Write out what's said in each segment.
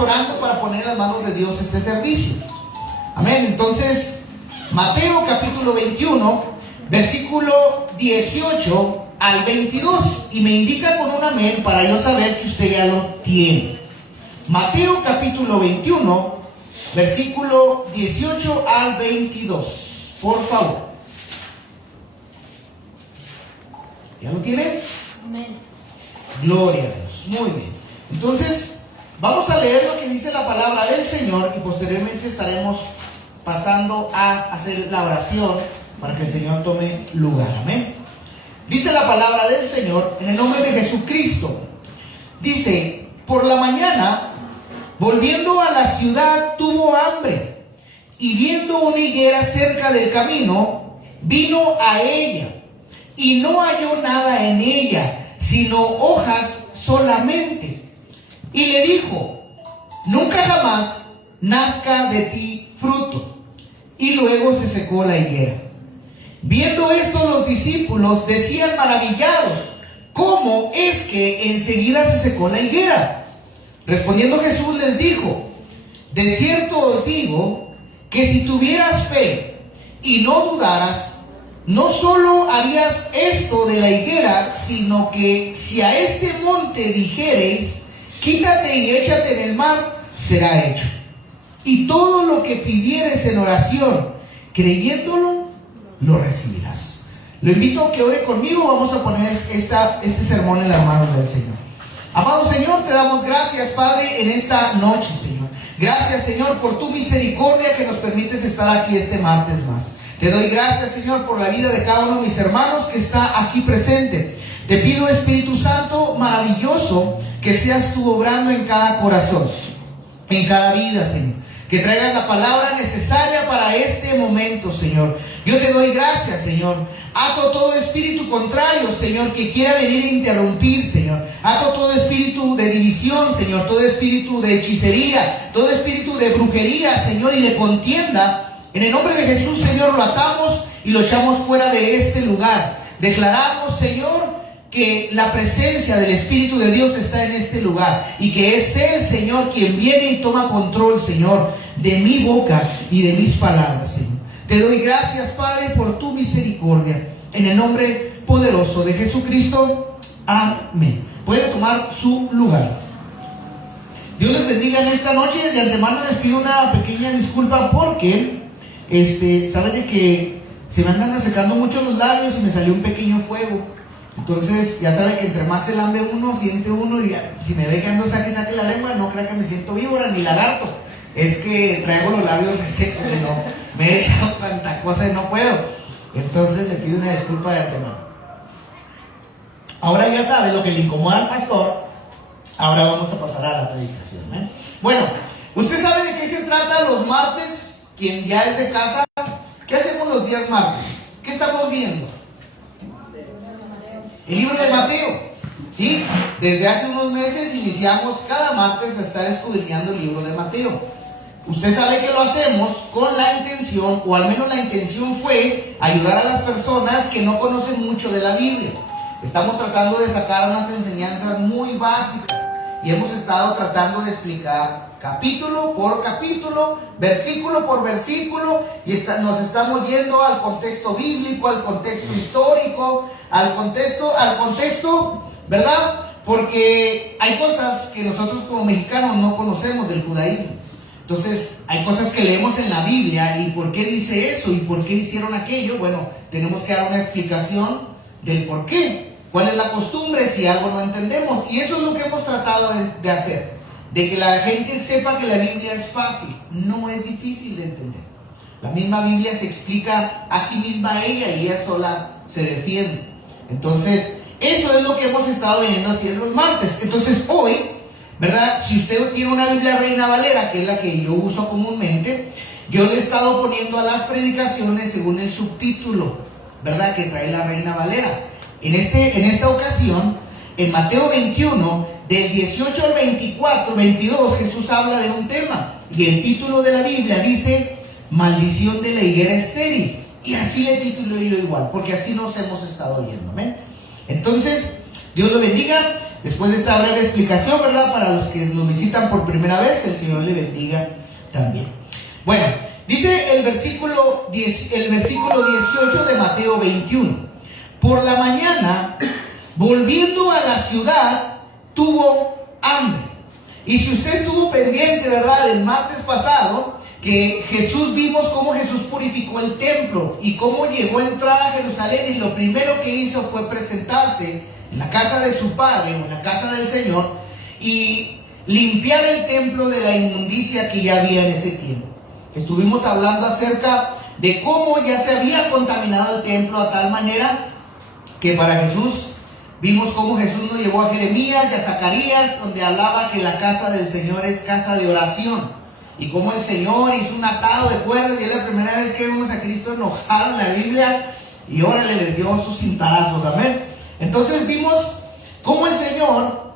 orando para poner en las manos de Dios este servicio. Amén. Entonces, Mateo capítulo 21, versículo 18 al 22. Y me indica con un amén para yo saber que usted ya lo tiene. Mateo capítulo 21, versículo 18 al 22. Por favor. ¿Ya lo tiene? Amén. Gloria a Dios. Muy bien. Entonces, vamos a leer lo que dice la palabra del Señor y posteriormente estaremos pasando a hacer la oración para que el Señor tome lugar. Amén. Dice la palabra del Señor en el nombre de Jesucristo. Dice: por la mañana, volviendo a la ciudad, tuvo hambre, y viendo una higuera cerca del camino, vino a ella, y no halló nada en ella, sino hojas solamente. Y le dijo: nunca jamás nazca de ti fruto. Y luego se secó la higuera. Viendo esto, los discípulos decían maravillados: ¿cómo es que enseguida se secó la higuera? Respondiendo Jesús les dijo: de cierto os digo que si tuvieras fe y no dudaras, no solo harías esto de la higuera, sino que si a este monte dijereis: quítate y échate en el mar, será hecho. Y todo lo que pidieres en oración, creyéndolo, lo recibirás. Lo invito a que ore conmigo. Vamos a poner este sermón en las manos del Señor. Amado Señor, te damos gracias, Padre, en esta noche, Señor. Gracias, Señor, por tu misericordia que nos permites estar aquí este martes más. Te doy gracias, Señor, por la vida de cada uno de mis hermanos que está aquí presente. Te pido, Espíritu Santo maravilloso, que seas tú obrando en cada corazón, en cada vida, Señor. Que traigas la palabra necesaria para este momento, Señor. Yo te doy gracias, Señor. Ato todo espíritu contrario, Señor, que quiera venir a interrumpir, Señor. Ato todo espíritu de división, Señor. Todo espíritu de hechicería, todo espíritu de brujería, Señor, y de contienda. En el nombre de Jesús, Señor, lo atamos y lo echamos fuera de este lugar. Declaramos, Señor, que la presencia del Espíritu de Dios está en este lugar y que es Él, Señor, quien viene y toma control, Señor, de mi boca y de mis palabras, Señor. Te doy gracias, Padre, por tu misericordia, en el nombre poderoso de Jesucristo. Amén. Puede tomar su lugar. Dios les bendiga en esta noche. De antemano les pido una pequeña disculpa porque saben de que se me andan secando mucho los labios y me salió un pequeño fuego. Entonces, ya sabe que entre más se lambe uno, siente uno, y si me ve que ando saque la lengua, no crea que me siento víbora ni lagarto. Es que traigo los labios resecos y no, me he dejado tanta cosa y no puedo. Entonces le pido una disculpa de antemano. Ahora ya sabe lo que le incomoda al pastor. Ahora vamos a pasar a la predicación, ¿eh? Bueno, ¿usted sabe de qué se trata los martes? Quien ya es de casa, ¿qué hacemos los días martes? ¿Qué estamos viendo? El libro de Mateo, ¿sí? Desde hace unos meses iniciamos cada martes a estar escudriñando el libro de Mateo. Usted sabe que lo hacemos con la intención, o al menos la intención fue ayudar a las personas que no conocen mucho de la Biblia. Estamos tratando de sacar unas enseñanzas muy básicas y hemos estado tratando de explicar capítulo por capítulo, versículo por versículo, y nos estamos yendo al contexto bíblico, al contexto histórico, al contexto, ¿verdad? Porque hay cosas que nosotros como mexicanos no conocemos del judaísmo. Entonces, hay cosas que leemos en la Biblia, y ¿por qué dice eso? ¿Y por qué hicieron aquello? Bueno, tenemos que dar una explicación del por qué. ¿Cuál es la costumbre si algo no entendemos? Y eso es lo que hemos tratado de hacer. De que la gente sepa que la Biblia es fácil, no es difícil de entender. La misma Biblia se explica a sí misma a ella y ella sola se defiende. Entonces, eso es lo que hemos estado viniendo haciendo los martes. Entonces, hoy, ¿verdad? Si usted tiene una Biblia Reina Valera, que es la que yo uso comúnmente, yo le he estado poniendo a las predicaciones según el subtítulo, ¿verdad? Que trae la Reina Valera. En esta ocasión, en Mateo 21, del 18 al 22, Jesús habla de un tema. Y el título de la Biblia dice: maldición de la higuera estéril. Y así le titulé yo igual, porque así nos hemos estado viendo. ¿Amén? Entonces, Dios lo bendiga. después de esta breve explicación, ¿verdad? Para los que nos visitan por primera vez, el Señor le bendiga también. Bueno, dice el versículo 18 de Mateo 21. Por la mañana, volviendo a la ciudad, tuvo hambre. Y si usted estuvo pendiente, ¿verdad?, el martes pasado, que vimos cómo Jesús purificó el templo y cómo llegó a entrar a Jerusalén, y lo primero que hizo fue presentarse en la casa de su padre, o en la casa del Señor, y limpiar el templo de la inmundicia que ya había en ese tiempo. Estuvimos hablando acerca de cómo ya se había contaminado el templo a tal manera que para Jesús, vimos cómo Jesús nos llevó a Jeremías y a Zacarías, donde hablaba que la casa del Señor es casa de oración. Y cómo el Señor hizo un atado de cuerdas, y es la primera vez que vemos a Cristo enojado en la Biblia, y ahora le dio sus cintarazos, amén. Entonces vimos cómo el Señor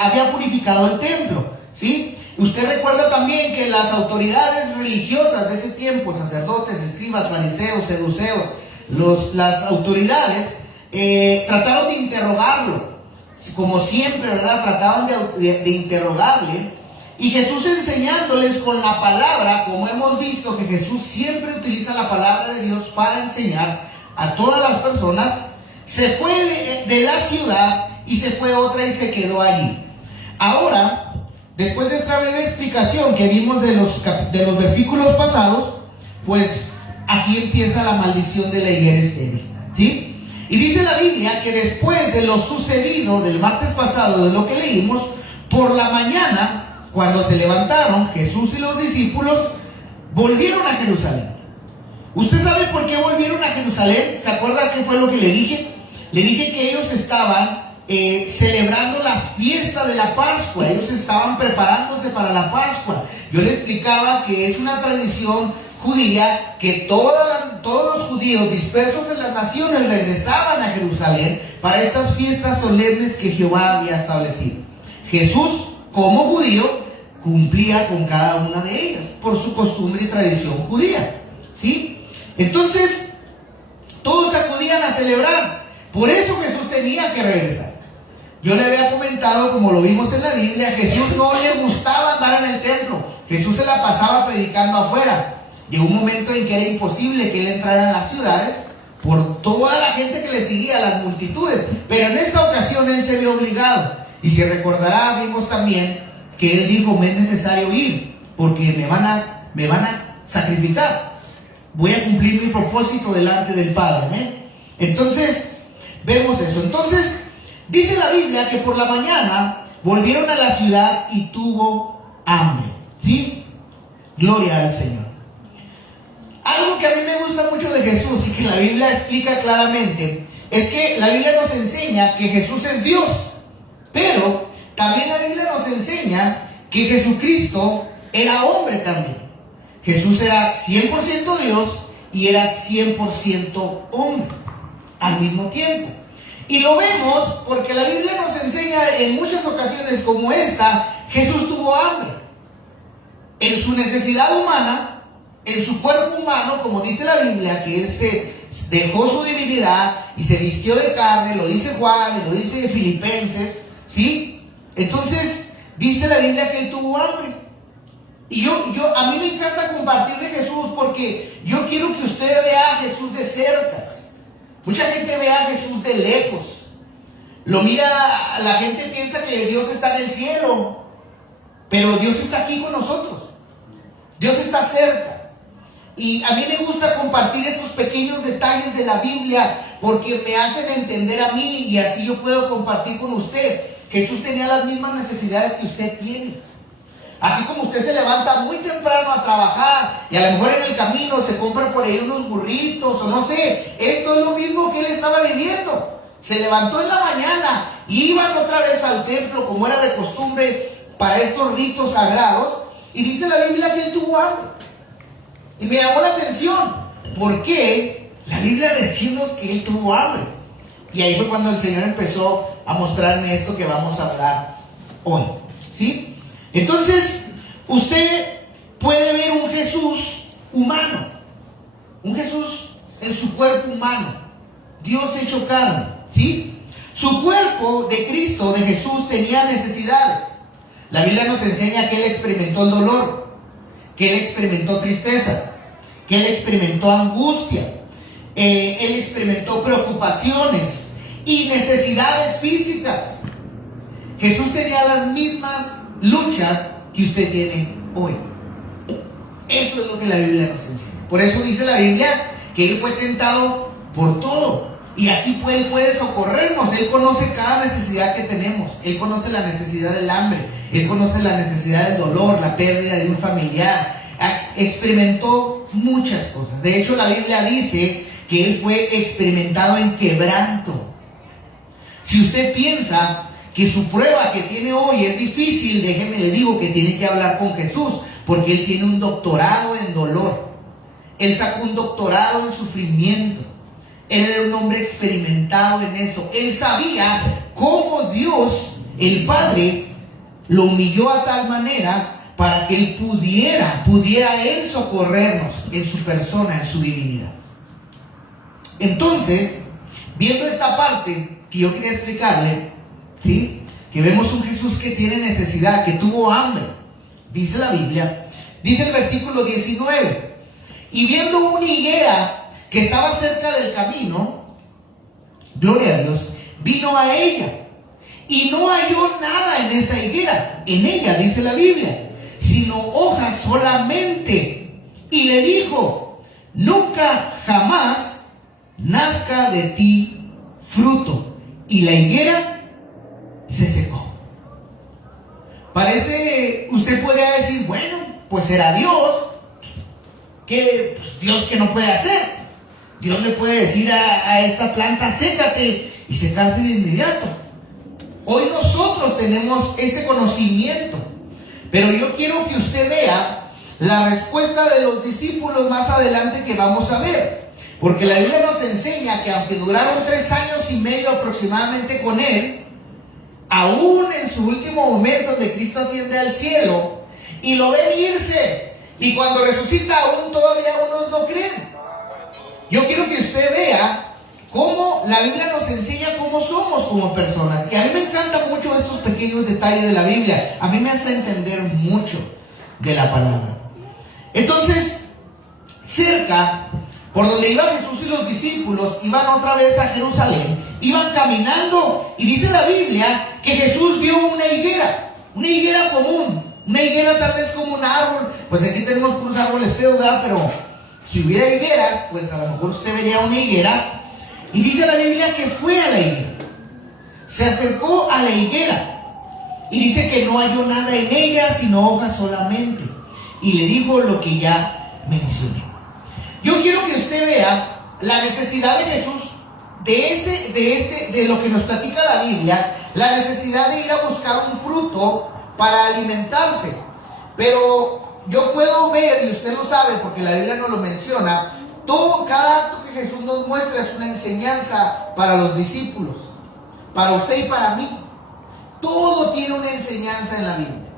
había purificado el templo, ¿sí? Usted recuerda también que las autoridades religiosas de ese tiempo, sacerdotes, escribas, fariseos, seduceos, las autoridades trataron de interrogarlo, como siempre, ¿verdad? Trataban de interrogarle. Y Jesús, enseñándoles con la palabra, como hemos visto que Jesús siempre utiliza la palabra de Dios para enseñar a todas las personas, se fue de la ciudad y se fue otra y se quedó allí. Ahora, después de esta breve explicación que vimos de los versículos pasados, pues aquí empieza la maldición de la higuera estéril, ¿sí? Y dice la Biblia que después de lo sucedido del martes pasado, de lo que leímos, por la mañana, cuando se levantaron, Jesús y los discípulos volvieron a Jerusalén. ¿Usted sabe por qué volvieron a Jerusalén? ¿Se acuerda qué fue lo que le dije? Le dije que ellos estaban celebrando la fiesta de la Pascua. Ellos estaban preparándose para la Pascua. Yo le explicaba que es una tradición judía que todos los judíos dispersos en las naciones regresaban a Jerusalén para estas fiestas solemnes que Jehová había establecido. Jesús, como judío, cumplía con cada una de ellas por su costumbre y tradición judía, ¿sí? Entonces todos acudían a celebrar. Por eso Jesús tenía que regresar. Yo le había comentado, como lo vimos en la Biblia, a Jesús no le gustaba andar en el templo. Jesús se la pasaba predicando afuera. Llegó un momento en que era imposible que él entrara en las ciudades por toda la gente que le seguía, las multitudes. Pero en esta ocasión él se vio obligado. Y si recordará, vimos también que él dijo: me es necesario ir, porque me van a sacrificar. Voy a cumplir mi propósito delante del Padre, ¿eh? Entonces, vemos eso. Entonces, dice la Biblia que por la mañana volvieron a la ciudad y tuvo hambre, ¿sí? Gloria al Señor. Algo que a mí me gusta mucho de Jesús y que la Biblia explica claramente, es que la Biblia nos enseña que Jesús es Dios. Pero también la Biblia nos enseña que Jesucristo era hombre también. Jesús era 100% Dios y era 100% hombre al mismo tiempo. Y lo vemos porque la Biblia nos enseña en muchas ocasiones como esta: Jesús tuvo hambre. En su necesidad humana, en su cuerpo humano, como dice la Biblia, que él se dejó su divinidad y se vistió de carne, lo dice Juan y lo dice Filipenses, ¿sí? Entonces dice la Biblia que él tuvo hambre. Y a mí me encanta compartir de Jesús, porque yo quiero que usted vea a Jesús de cerca. Mucha gente ve a Jesús de lejos. Lo mira, la gente piensa que Dios está en el cielo, pero Dios está aquí con nosotros. Dios está cerca. Y a mí me gusta compartir estos pequeños detalles de la Biblia, porque me hacen entender a mí, y así yo puedo compartir con usted. Jesús tenía las mismas necesidades que usted tiene. Así como usted se levanta muy temprano a trabajar y a lo mejor en el camino se compra por ahí unos burritos o no sé, esto es lo mismo que él estaba viviendo. Se levantó en la mañana, iban otra vez al templo como era de costumbre para estos ritos sagrados, y dice la Biblia que él tuvo hambre. Y me llamó la atención, ¿por qué la Biblia decimos que él tuvo hambre? Y ahí fue cuando el Señor empezó a mostrarme esto que vamos a hablar hoy, ¿sí? Entonces, usted puede ver un Jesús humano, un Jesús en su cuerpo humano, Dios hecho carne, ¿sí? Su cuerpo de Cristo, de Jesús, tenía necesidades. La Biblia nos enseña que Él experimentó el dolor, que Él experimentó tristeza, que Él experimentó angustia, Él experimentó preocupaciones y necesidades físicas. Jesús tenía las mismas luchas que usted tiene hoy. Eso es lo que la Biblia nos enseña. Por eso dice la Biblia que Él fue tentado por todo. Y así Él puede socorrernos. Él conoce cada necesidad que tenemos. Él conoce la necesidad del hambre. Él conoce la necesidad del dolor, la pérdida de un familiar. Experimentó muchas cosas. De hecho, la Biblia dice que Él fue experimentado en quebranto. Si usted piensa que su prueba que tiene hoy es difícil, déjeme le digo que tiene que hablar con Jesús, porque Él tiene un doctorado en dolor. Él sacó un doctorado en sufrimiento. Él era un hombre experimentado en eso. Él sabía cómo Dios, el Padre, lo humilló a tal manera para que Él pudiera Él socorrernos en su persona, en su divinidad. Entonces, viendo esta parte que yo quería explicarle, ¿sí? Que vemos un Jesús que tiene necesidad, que tuvo hambre. Dice la Biblia, dice el versículo 19, y viendo una higuera que estaba cerca del camino, gloria a Dios, vino a ella y no halló nada en esa higuera, en ella, dice la Biblia, sino hojas solamente. Y le dijo, nunca jamás nazca de ti fruto. Y la higuera se secó. Parece, usted podría decir, bueno, pues será Dios, que Dios que no puede hacer. Dios le puede decir a esta planta, sécate, y secarse de inmediato. Hoy nosotros tenemos este conocimiento, pero yo quiero que usted vea la respuesta de los discípulos más adelante que vamos a ver. Porque la Biblia nos enseña que aunque duraron 3 años y medio aproximadamente con Él, aún en su último momento donde Cristo asciende al cielo y lo ven irse, y cuando resucita aún todavía unos no creen. Yo quiero que usted vea cómo la Biblia nos enseña cómo somos como personas. Y a mí me encantan mucho estos pequeños detalles de la Biblia. A mí me hace entender mucho de la palabra. Entonces, cerca, por donde iba Jesús y los discípulos, iban otra vez a Jerusalén, iban caminando, y dice la Biblia que Jesús vio una higuera común, una higuera tal vez como un árbol. Pues aquí tenemos unos árboles feos, ¿verdad? Pero si hubiera higueras, pues a lo mejor usted vería una higuera. Y dice la Biblia que fue a la higuera, se acercó a la higuera, y dice que no halló nada en ella, sino hojas solamente. Y le dijo lo que ya mencioné. Yo quiero que usted vea la necesidad de Jesús, de lo que nos platica la Biblia, la necesidad de ir a buscar un fruto para alimentarse. Pero yo puedo ver, y usted lo sabe porque la Biblia nos lo menciona, cada acto que Jesús nos muestra es una enseñanza para los discípulos, para usted y para mí. Todo tiene una enseñanza en la Biblia.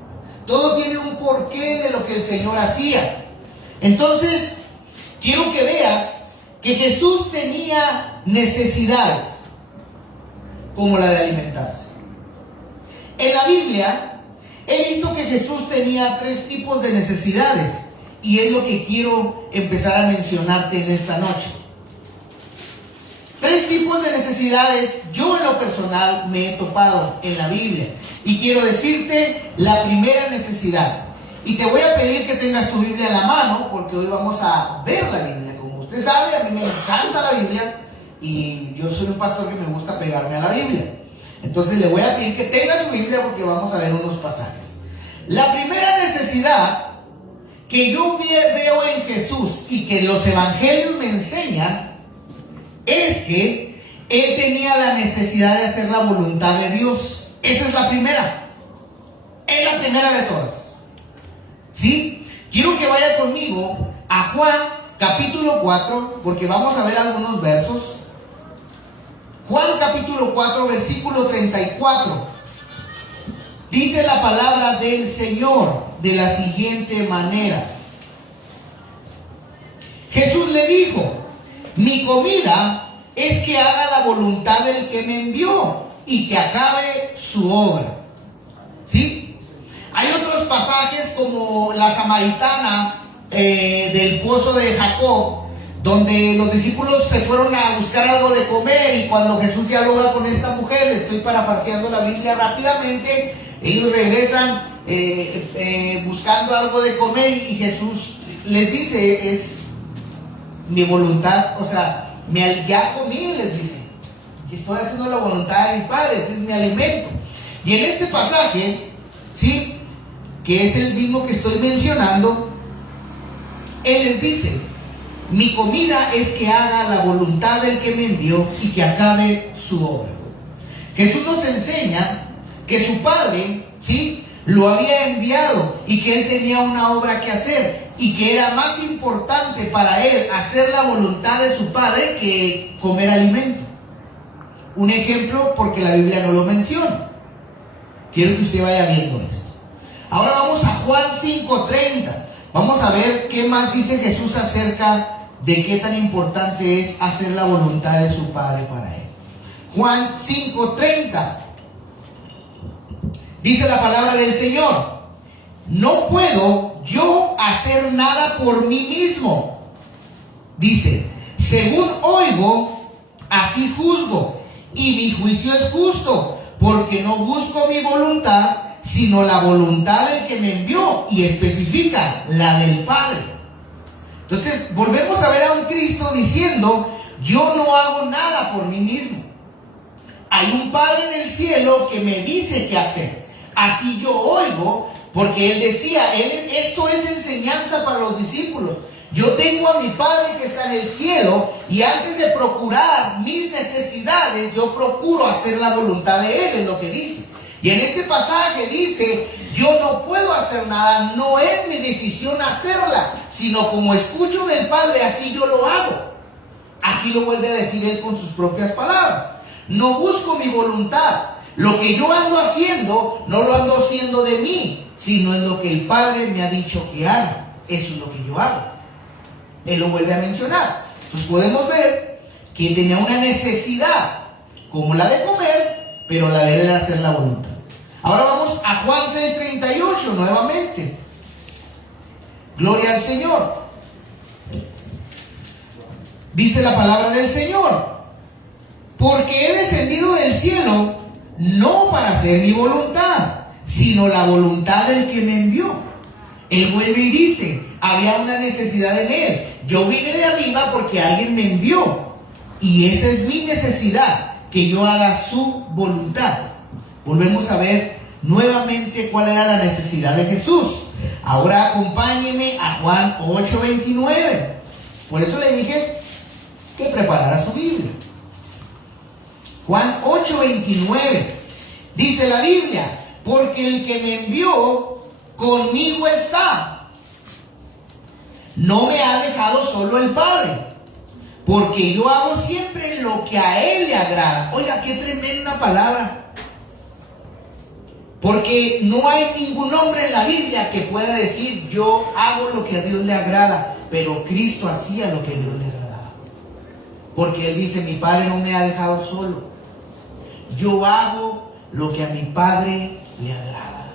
Todo tiene un porqué de lo que el Señor hacía. Entonces, quiero que veas que Jesús tenía necesidades, como la de alimentarse. En la Biblia, he visto que Jesús tenía 3 tipos de necesidades, y es lo que quiero empezar a mencionarte en esta noche. 3 tipos de necesidades yo en lo personal me he topado en la Biblia, y quiero decirte la primera necesidad. Y te voy a pedir que tengas tu Biblia en la mano, porque hoy vamos a ver la Biblia. Como usted sabe, a mí me encanta la Biblia, y yo soy un pastor que me gusta pegarme a la Biblia. Entonces le voy a pedir que tenga su Biblia, porque vamos a ver unos pasajes. La primera necesidad que yo veo en Jesús y que los evangelios me enseñan es que Él tenía la necesidad de hacer la voluntad de Dios. Esa es la primera. Es la primera de todas. ¿Sí? Quiero que vaya conmigo a Juan capítulo 4, porque vamos a ver algunos versos. Juan capítulo 4, versículo 34. Dice la palabra del Señor de la siguiente manera. Jesús le dijo: mi comida es que haga la voluntad del que me envió y que acabe su obra. ¿Sí? Hay otros pasajes como la samaritana del pozo de Jacob, donde los discípulos se fueron a buscar algo de comer, y cuando Jesús dialoga con esta mujer, estoy parafraseando la Biblia rápidamente, ellos regresan buscando algo de comer, y Jesús les dice, es mi voluntad, o sea, ya comí, les dice, que estoy haciendo la voluntad de mi Padre, ese es mi alimento. Y en este pasaje, ¿sí?, que es el mismo que estoy mencionando, Él les dice, mi comida es que haga la voluntad del que me envió y que acabe su obra. Jesús nos enseña que su Padre, ¿sí?, lo había enviado y que Él tenía una obra que hacer, y que era más importante para Él hacer la voluntad de su Padre que comer alimento. Un ejemplo, porque la Biblia no lo menciona. Quiero que usted vaya viendo esto. Ahora vamos a Juan 5:30. Vamos a ver qué más dice Jesús acerca de qué tan importante es hacer la voluntad de su Padre para Él. Juan 5:30. Dice la palabra del Señor: no puedo yo hacer nada por mí mismo. Dice, según oigo, así juzgo, y mi juicio es justo, porque no busco mi voluntad, sino la voluntad del que me envió, y especifica la del Padre. Entonces volvemos a ver a un Cristo diciendo, yo no hago nada por mí mismo. Hay un Padre en el cielo que me dice qué hacer. Así yo oigo, porque Él decía, esto es enseñanza para los discípulos. Yo tengo a mi Padre que está en el cielo, y antes de procurar mis necesidades, yo procuro hacer la voluntad de Él, es lo que dice. Y en este pasaje dice, yo no puedo hacer nada, no es mi decisión hacerla, sino como escucho del Padre, así yo lo hago. Aquí lo vuelve a decir Él con sus propias palabras. No busco mi voluntad. Lo que yo ando haciendo, no lo ando haciendo de mí, sino en lo que el Padre me ha dicho que haga. Eso es lo que yo hago. Él lo vuelve a mencionar. Entonces podemos ver que tenía una necesidad, como la de comer, pero la de él era hacer la voluntad. Ahora vamos a Juan 6:38 nuevamente. Gloria al Señor. Dice la palabra del Señor: porque he descendido del cielo no para hacer mi voluntad, sino la voluntad del que me envió. Él vuelve y dice, había una necesidad en él. Yo vine de arriba porque alguien me envió, y esa es mi necesidad, que yo haga su voluntad. Volvemos a ver nuevamente cuál era la necesidad de Jesús. Ahora acompáñeme a Juan 8:29. Por eso le dije que preparara su Biblia. Juan 8:29. Dice la Biblia, porque el que me envió conmigo está. No me ha dejado solo el Padre, porque yo hago siempre lo que a Él le agrada. Oiga, qué tremenda palabra. Porque no hay ningún hombre en la Biblia que pueda decir, yo hago lo que a Dios le agrada. Pero Cristo hacía lo que a Dios le agradaba. Porque Él dice, mi Padre no me ha dejado solo. Yo hago lo que a mi Padre le agrada.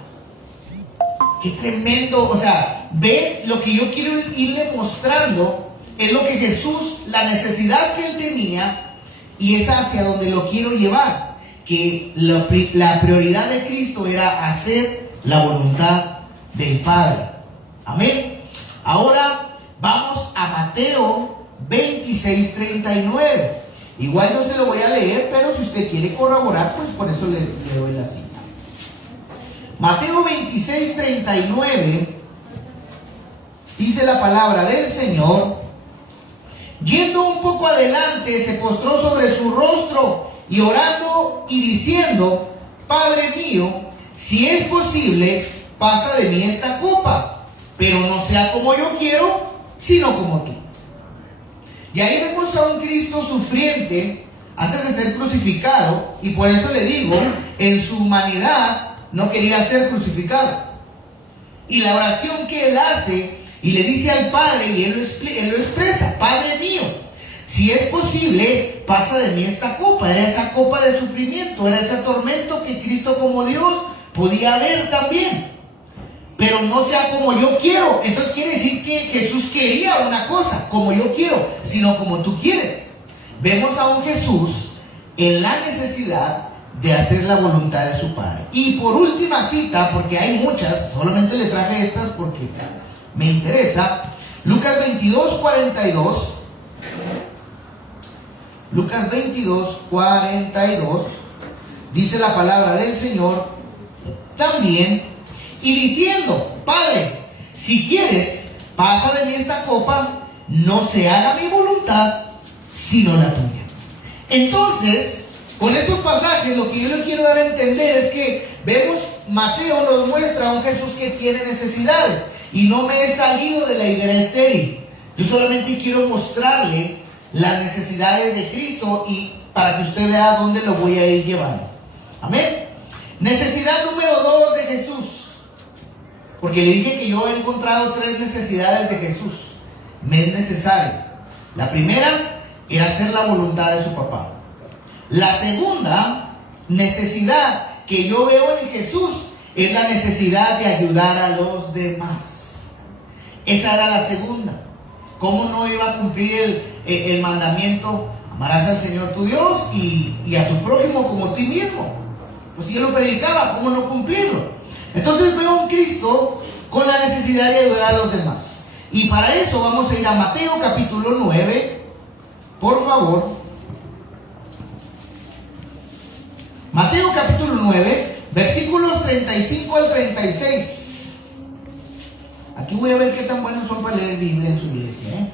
Qué tremendo. O sea, ve, lo que yo quiero irle mostrando es lo que Jesús, la necesidad que Él tenía, y es hacia donde lo quiero llevar. Que la prioridad de Cristo era hacer la voluntad del Padre. Amén. Ahora vamos a Mateo 26:39. Igual no se lo voy a leer, pero si usted quiere corroborar, pues por eso le doy la cita. Mateo 26:39 dice la palabra del Señor: yendo un poco adelante, se postró sobre su rostro y orando y diciendo, Padre mío, si es posible, pasa de mí esta copa, pero no sea como yo quiero, sino como tú. Y ahí vemos a un Cristo sufriente antes de ser crucificado, y por eso le digo, en su humanidad no quería ser crucificado. Y la oración que Él hace, y le dice al Padre, y Él lo expresa, Padre mío, si es posible, pasa de mí esta copa. Era esa copa de sufrimiento, era ese tormento que Cristo como Dios podía ver también. Pero no sea como yo quiero. Entonces quiere decir que Jesús quería una cosa, como yo quiero, sino como tú quieres. Vemos a un Jesús en la necesidad de hacer la voluntad de su Padre. Y por última cita, porque hay muchas, solamente le traje estas porque me interesa. Lucas 22:42. Lucas 22:42. Dice la palabra del Señor también, y diciendo: Padre, si quieres, pasa de mí esta copa, no se haga mi voluntad, sino la tuya. Entonces, con estos pasajes, lo que yo le quiero dar a entender es que vemos, Mateo nos muestra a un Jesús que tiene necesidades. Y no me he salido de la higuera estéril. Yo solamente quiero mostrarle las necesidades de Cristo y para que usted vea dónde lo voy a ir llevando. Amén. Necesidad número 2 de Jesús. Porque le dije que yo he encontrado 3 necesidades de Jesús. Me es necesario. La primera era hacer la voluntad de su papá. La segunda necesidad que yo veo en Jesús es la necesidad de ayudar a los demás. Esa era la segunda. ¿Cómo no iba a cumplir el mandamiento? Amarás al Señor tu Dios y a tu prójimo como a ti mismo. Pues si él lo predicaba, ¿cómo no cumplirlo? Entonces veo a un Cristo con la necesidad de ayudar a los demás. Y para eso vamos a ir a Mateo capítulo 9. Por favor. Mateo capítulo 9, versículos 35 al 36. Aquí voy a ver qué tan buenos son para leer Biblia en su iglesia.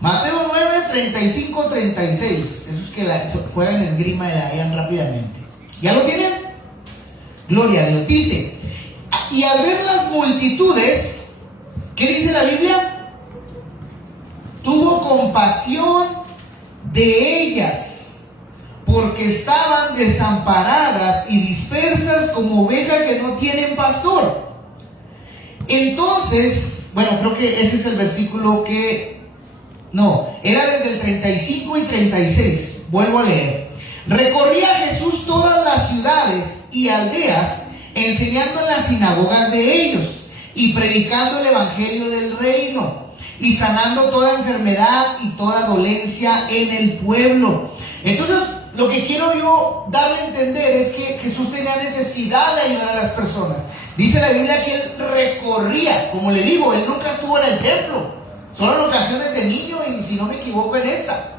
Mateo 9, 35, 36. Esos que juegan esgrima y la hallan rápidamente. ¿Ya lo tienen? Gloria a Dios. Dice: y al ver las multitudes, ¿qué dice la Biblia? Tuvo compasión de ellas, porque estaban desamparadas y dispersas como ovejas que no tienen pastor. Entonces, bueno, creo que ese es el versículo que... No, era desde el 35 y 36. Vuelvo a leer. Recorría Jesús todas las ciudades y aldeas, enseñando en las sinagogas de ellos y predicando el evangelio del reino y sanando toda enfermedad y toda dolencia en el pueblo. Entonces, lo que quiero yo darle a entender es que Jesús tenía necesidad de ayudar a las personas. Dice la Biblia que él recorría, como le digo, él nunca estuvo en el templo, solo en ocasiones de niño y si no me equivoco en esta.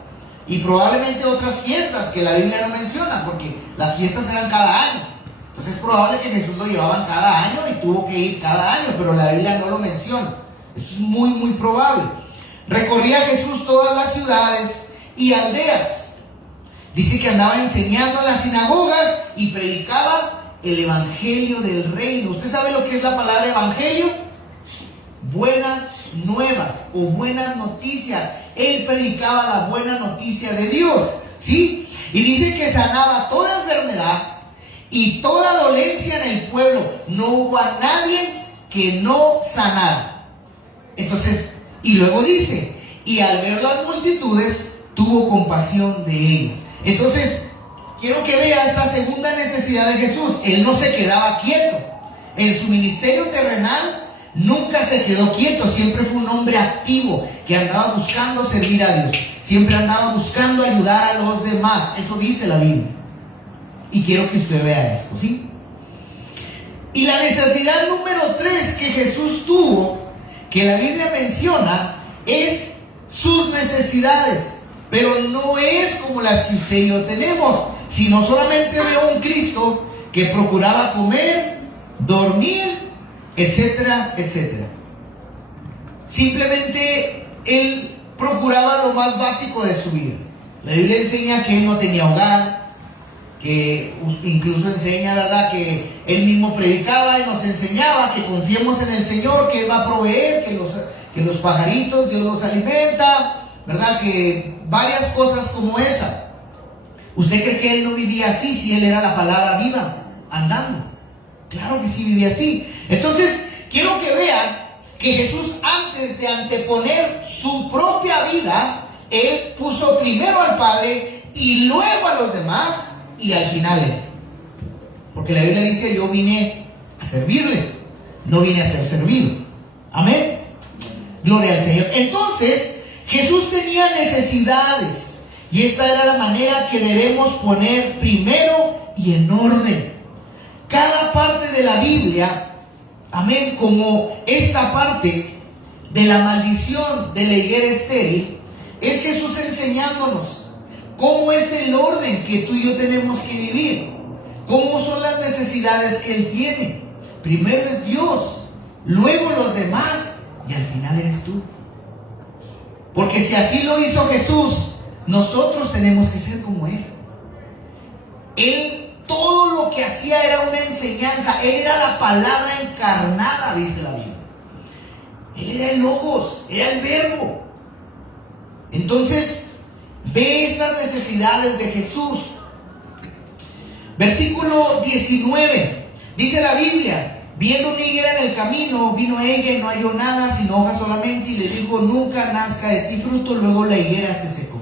Y probablemente otras fiestas que la Biblia no menciona, porque las fiestas eran cada año. Entonces es probable que Jesús lo llevaban cada año y tuvo que ir cada año, pero la Biblia no lo menciona. Eso es muy, muy probable. Recorría Jesús todas las ciudades y aldeas. Dice que andaba enseñando en las sinagogas y predicaba el evangelio del reino. ¿Usted sabe lo que es la palabra evangelio? Buenas nuevas o buenas noticias. Él predicaba la buena noticia de Dios, ¿sí? Y dice que sanaba toda enfermedad y toda dolencia en el pueblo. No hubo a nadie que no sanara. Entonces, y luego dice, y al ver las multitudes, tuvo compasión de ellas. Entonces, quiero que vea esta segunda necesidad de Jesús. Él no se quedaba quieto. En su ministerio terrenal nunca se quedó quieto. Siempre fue un hombre activo que andaba buscando servir a Dios. Siempre andaba buscando ayudar a los demás. Eso dice la Biblia. Y quiero que usted vea esto, ¿sí? Y la necesidad número 3 que Jesús tuvo, que la Biblia menciona, es sus necesidades. Pero no es como las que usted y yo tenemos, sino solamente veo un Cristo que procuraba comer, dormir, etcétera, etcétera. Simplemente él procuraba lo más básico de su vida. La Biblia enseña que él no tenía hogar, que incluso enseña, ¿verdad?, que él mismo predicaba y nos enseñaba que confiemos en el Señor, que Él va a proveer, que los pajaritos Dios los alimenta, ¿verdad?, que varias cosas como esa. ¿Usted cree que él no vivía así si él era la palabra viva, andando? Claro que sí vivía así. Entonces, quiero que vean que Jesús, antes de anteponer su propia vida, Él puso primero al Padre y luego a los demás y al final Él. Porque la Biblia dice, yo vine a servirles, no vine a ser servido. Amén. Gloria al Señor. Entonces, Jesús tenía necesidades y esta era la manera que debemos poner primero y en orden. Cada parte de la Biblia, amén, como esta parte de la maldición de la higuera estéril, es Jesús enseñándonos cómo es el orden que tú y yo tenemos que vivir, cómo son las necesidades que Él tiene. Primero es Dios, luego los demás y al final eres tú. Porque si así lo hizo Jesús, nosotros tenemos que ser como Él. Él todo lo que hacía era una enseñanza. Él era la palabra encarnada, dice la Biblia. Él era el Logos, era el Verbo. Entonces, ve estas necesidades de Jesús. Versículo 19, dice la Biblia: viendo una higuera en el camino, vino a ella y no halló nada, sino hojas solamente, y le dijo, nunca nazca de ti fruto. Luego la higuera se secó.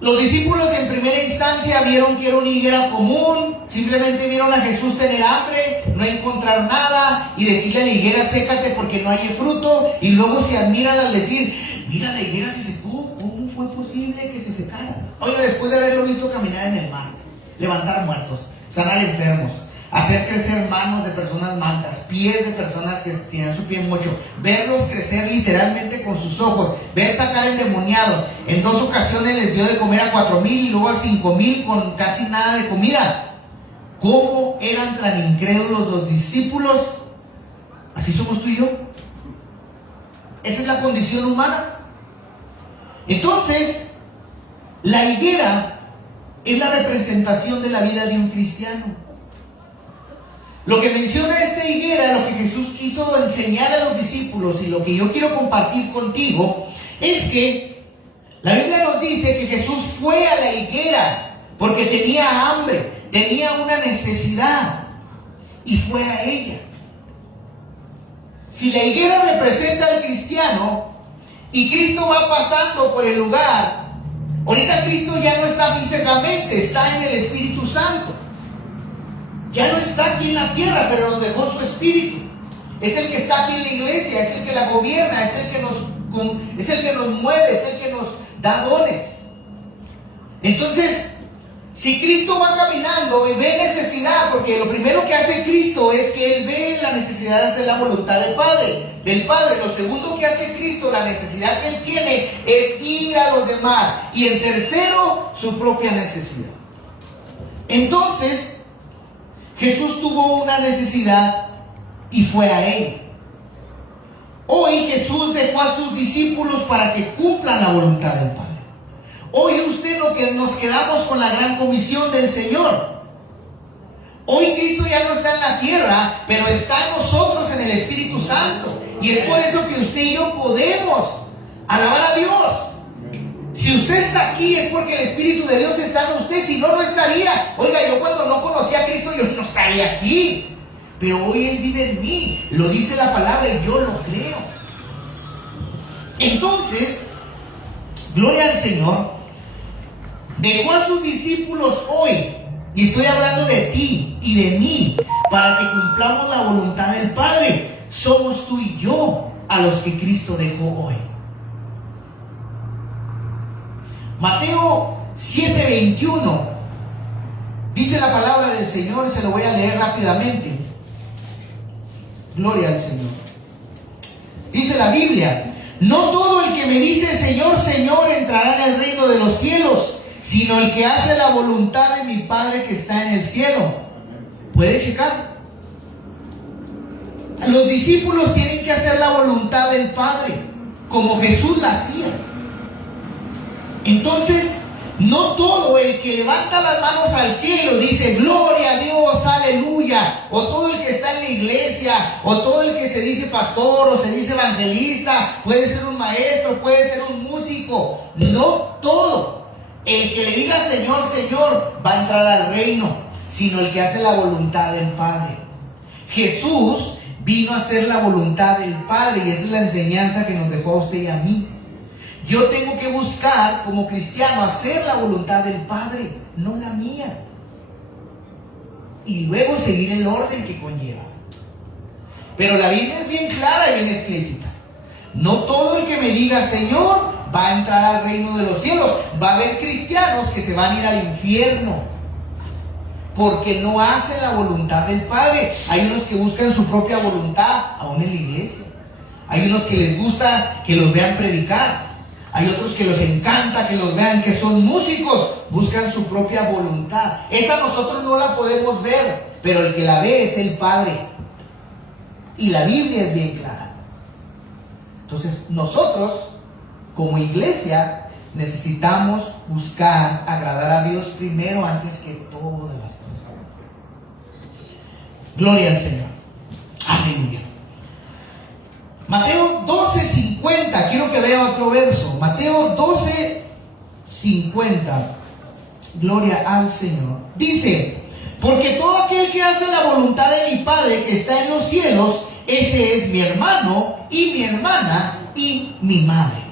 Los discípulos en primera instancia vieron que era una higuera común, simplemente vieron a Jesús tener hambre, no encontrar nada y decirle a la higuera, sécate porque no hay fruto, y luego se admiran al decir, mira, la higuera se secó, ¿cómo fue posible que se secara? Oiga, después de haberlo visto caminar en el mar, levantar muertos, sanar enfermos, hacer crecer manos de personas mancas, pies de personas que tienen su pie mocho, verlos crecer literalmente con sus ojos, ver sacar endemoniados. En 2 ocasiones les dio de comer a 4,000 y luego a 5,000 con casi nada de comida. ¿Cómo eran tan incrédulos los discípulos? Así somos tú y yo. Esa es la condición humana. Entonces, la higuera es la representación de la vida de un cristiano. Lo que menciona esta higuera, lo que Jesús quiso enseñar a los discípulos y lo que yo quiero compartir contigo, es que la Biblia nos dice que Jesús fue a la higuera porque tenía hambre, tenía una necesidad y fue a ella. Si la higuera representa al cristiano y Cristo va pasando por el lugar, ahorita Cristo ya no está físicamente, está en el Espíritu Santo. Ya no está aquí en la tierra, pero nos dejó su Espíritu. Es el que está aquí en la iglesia, es el que la gobierna, es el que nos mueve, es el que nos da dones. Entonces, si Cristo va caminando y ve necesidad, porque lo primero que hace Cristo es que Él ve la necesidad de hacer la voluntad del Padre. Lo segundo que hace Cristo, la necesidad que Él tiene, es ir a los demás. Y en tercero, su propia necesidad. Entonces, Jesús tuvo una necesidad y fue a Él. Hoy Jesús dejó a sus discípulos para que cumplan la voluntad del Padre. Hoy usted lo que nos quedamos con la gran comisión del Señor. Hoy Cristo ya no está en la tierra, pero está en nosotros en el Espíritu Santo. Y es por eso que usted y yo podemos alabar a Dios. Si usted está aquí es porque el Espíritu de Dios está en usted, si no, no estaría. Oiga, yo cuando no conocía a Cristo, yo no estaría aquí. Pero hoy Él vive en mí, lo dice la palabra y yo lo creo. Entonces, gloria al Señor, dejó a sus discípulos hoy, y estoy hablando de ti y de mí, para que cumplamos la voluntad del Padre. Somos tú y yo a los que Cristo dejó hoy. Mateo 7:21 dice la palabra del Señor, se lo voy a leer rápidamente. Gloria al Señor. Dice la Biblia: no todo el que me dice Señor, Señor entrará en el reino de los cielos, sino el que hace la voluntad de mi Padre que está en el cielo. ¿Puede checar? Los discípulos tienen que hacer la voluntad del Padre, como Jesús la hacía. Entonces, no todo el que levanta las manos al cielo dice gloria a Dios, aleluya, o todo el que está en la iglesia, o todo el que se dice pastor o se dice evangelista, puede ser un maestro, puede ser un músico. No todo el que le diga Señor, Señor va a entrar al reino, sino el que hace la voluntad del Padre. Jesús vino a hacer la voluntad del Padre y esa es la enseñanza que nos dejó a usted y a mí. Yo tengo que buscar como cristiano hacer la voluntad del Padre, no la mía. Y luego seguir el orden que conlleva. Pero la Biblia es bien clara y bien explícita. No todo el que me diga Señor va a entrar al reino de los cielos. Va a haber cristianos que se van a ir al infierno porque no hacen la voluntad del Padre. Hay unos que buscan su propia voluntad, aún en la iglesia. Hay unos que les gusta que los vean predicar. Hay otros que les encanta que los vean que son músicos. Buscan su propia voluntad. Esa nosotros no la podemos ver, pero el que la ve es el Padre. Y la Biblia es bien clara. Entonces nosotros, como iglesia, necesitamos buscar agradar a Dios primero antes que todas las cosas. Gloria al Señor. Aleluya. Mateo 12:50, quiero que vea otro verso. Mateo 12:50. Gloria al Señor. Dice: porque todo aquel que hace la voluntad de mi Padre que está en los cielos, ese es mi hermano y mi hermana y mi madre.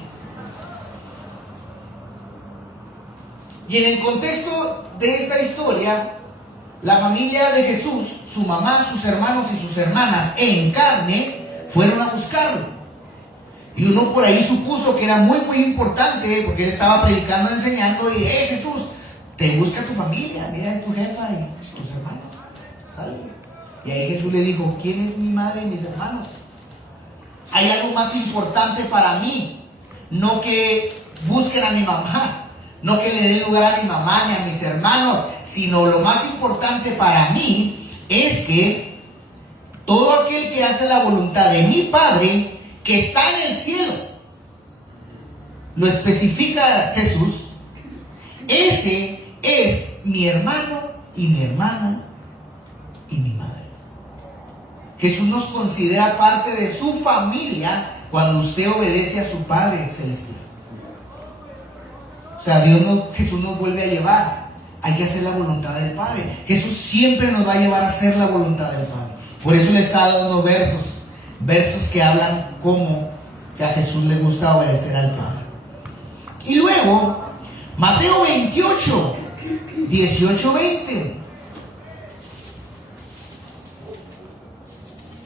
Y en el contexto de esta historia, la familia de Jesús, su mamá, sus hermanos y sus hermanas en carne, fueron a buscarlo. Y uno por ahí supuso que era muy importante, porque él estaba predicando, enseñando, y Jesús, te busca tu familia, mira, es tu jefa y tus hermanos. ¿Sale? Y ahí Jesús le dijo: ¿quién es mi madre y mis hermanos? Hay algo más importante para mí, no que busquen a mi mamá, no que le den lugar a mi mamá ni a mis hermanos, sino lo más importante para mí es que todo aquel que hace la voluntad de mi Padre que está en el cielo, lo especifica Jesús, ese es mi hermano y mi hermana y mi madre. Jesús nos considera parte de su familia cuando usted obedece a su Padre celestial. O sea, Jesús nos vuelve a llevar. Hay que hacer la voluntad del Padre. Jesús siempre nos va a llevar a hacer la voluntad del Padre. Por eso le está dando versos que hablan como que a Jesús le gusta obedecer al Padre. Y luego, Mateo 28, 18-20.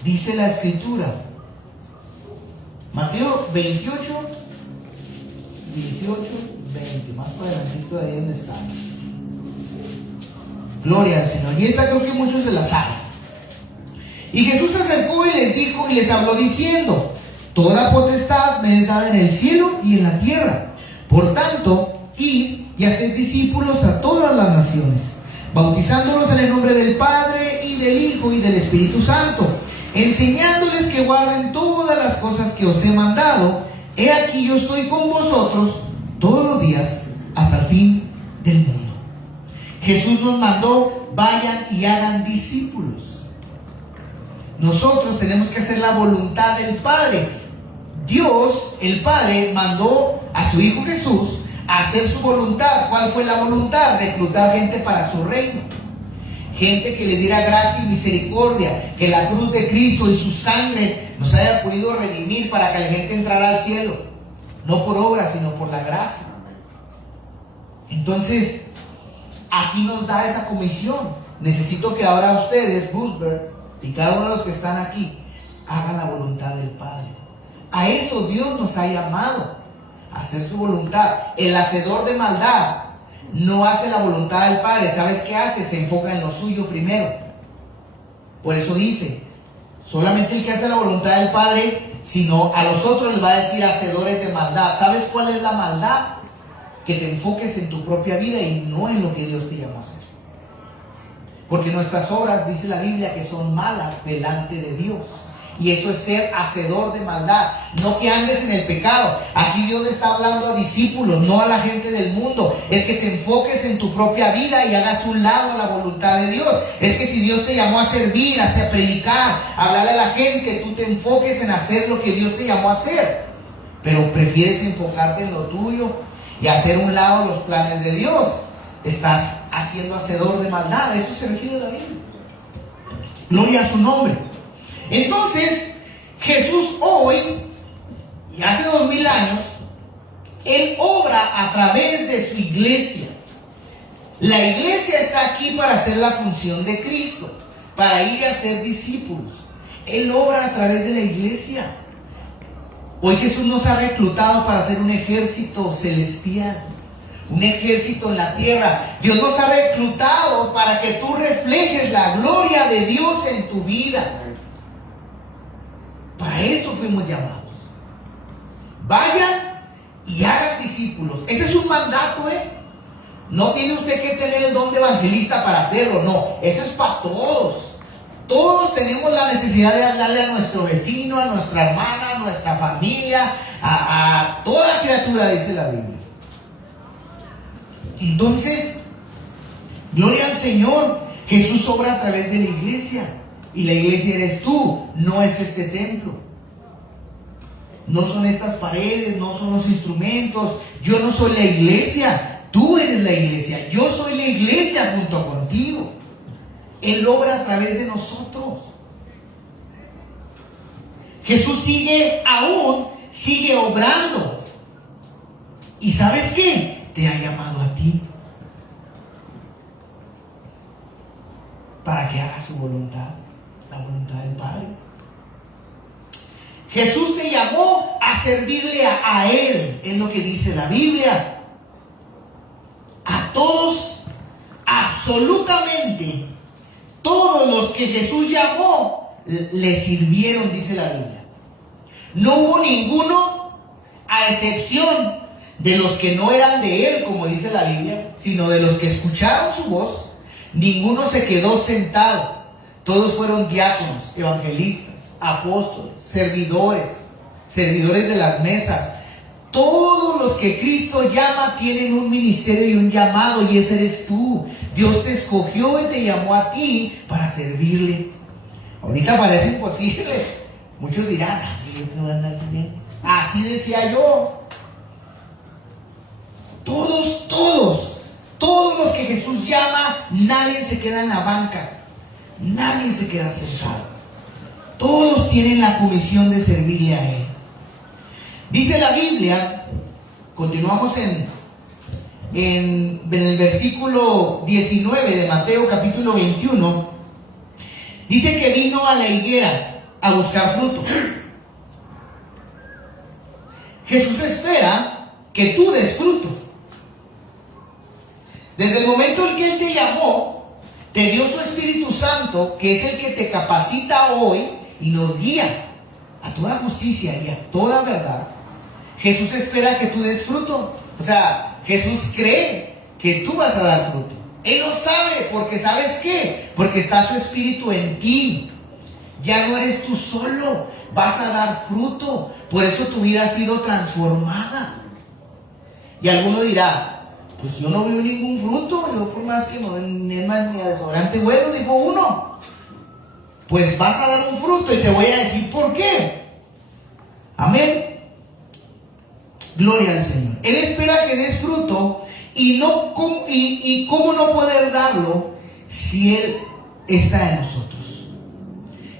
Dice la Escritura. Mateo 28, 18, 20. Más para adelante de ahí donde estamos. Gloria al Señor. Y esta creo que muchos se la saben. Y Jesús se acercó y les dijo y les habló diciendo: toda potestad me es dada en el cielo y en la tierra. Por tanto, id y haced discípulos a todas las naciones, bautizándolos en el nombre del Padre y del Hijo y del Espíritu Santo, enseñándoles que guarden todas las cosas que os he mandado. He aquí yo estoy con vosotros todos los días hasta el fin del mundo. Jesús nos mandó: vayan y hagan discípulos. Nosotros tenemos que hacer la voluntad del Padre. Dios, el Padre, mandó a su Hijo Jesús a hacer su voluntad. ¿Cuál fue la voluntad? Reclutar gente para su reino. Gente que le diera gracia y misericordia, que la cruz de Cristo y su sangre nos haya podido redimir para que la gente entrara al cielo, no por obra, sino por la gracia. Entonces, aquí nos da esa comisión. Necesito que ahora ustedes, Roosevelt, y cada uno de los que están aquí, hagan la voluntad del Padre. A eso Dios nos ha llamado, a hacer su voluntad. El hacedor de maldad no hace la voluntad del Padre. ¿Sabes qué hace? Se enfoca en lo suyo primero. Por eso dice: solamente el que hace la voluntad del Padre, sino a los otros les va a decir hacedores de maldad. ¿Sabes cuál es la maldad? Que te enfoques en tu propia vida y no en lo que Dios te llamó a hacer. Porque nuestras obras, dice la Biblia, que son malas delante de Dios. Y eso es ser hacedor de maldad, no que andes en el pecado. Aquí Dios le está hablando a discípulos, no a la gente del mundo. Es que te enfoques en tu propia vida y hagas un lado la voluntad de Dios. Es que si Dios te llamó a servir, a predicar, a hablarle a la gente, tú te enfoques en hacer lo que Dios te llamó a hacer. Pero prefieres enfocarte en lo tuyo y hacer un lado los planes de Dios. Estás haciendo hacedor de maldad. A eso se refiere la Biblia. Gloria a su nombre. Entonces, Jesús hoy, y hace 2000 años, Él obra a través de su iglesia. La iglesia está aquí para hacer la función de Cristo, para ir a ser discípulos. Él obra a través de la iglesia. Hoy Jesús nos ha reclutado para hacer un ejército celestial, un ejército en la tierra. Dios nos ha reclutado para que tú reflejes la gloria de Dios en tu vida. Para eso fuimos llamados. Vayan y hagan discípulos. Ese es un mandato, No tiene usted que tener el don de evangelista para hacerlo, no. Eso es para todos. Todos tenemos la necesidad de hablarle a nuestro vecino, a nuestra hermana, a nuestra familia, a toda criatura, dice la Biblia. Entonces, gloria al Señor. Jesús obra a través de la iglesia. Y la iglesia eres tú, no es este templo. No son estas paredes, no son los instrumentos. Yo no soy la iglesia, tú eres la iglesia. Yo soy la iglesia junto contigo. Él obra a través de nosotros. Jesús sigue obrando. ¿Y sabes qué? Te ha llamado a ti para que hagas su voluntad, la voluntad del Padre. Jesús te llamó a servirle a Él, es lo que dice la Biblia. A todos, absolutamente, todos los que Jesús llamó, le sirvieron, dice la Biblia. No hubo ninguno, a excepción de los que no eran de Él, como dice la Biblia, sino de los que escucharon su voz. Ninguno se quedó sentado. Todos fueron diáconos, evangelistas, apóstoles, servidores de las mesas. Todos los que Cristo llama tienen un ministerio y un llamado, y ese eres tú. Dios te escogió y te llamó a ti para servirle. Ahorita parece imposible. Muchos dirán, así decía yo. Todos los que Jesús llama, nadie se queda en la banca, nadie se queda sentado. Todos tienen la comisión de servirle a Él. Dice la Biblia, continuamos en el versículo 19 de Mateo capítulo 21, dice que vino a la higuera a buscar fruto. Jesús espera que tú des fruto. Desde el momento en que Él te llamó, te dio su Espíritu Santo, que es el que te capacita hoy y nos guía a toda justicia y a toda verdad. Jesús espera que tú des fruto. O sea, Jesús cree que tú vas a dar fruto. Él lo sabe, porque ¿sabes qué? Porque está su Espíritu en ti. Ya no eres tú solo, vas a dar fruto. Por eso tu vida ha sido transformada. Y alguno dirá, pues yo no veo ningún fruto, yo por más que no, ni a desodorante bueno, dijo uno. Pues vas a dar un fruto y te voy a decir por qué. Amén. Gloria al Señor. Él espera que des fruto y cómo no poder darlo si Él está en nosotros.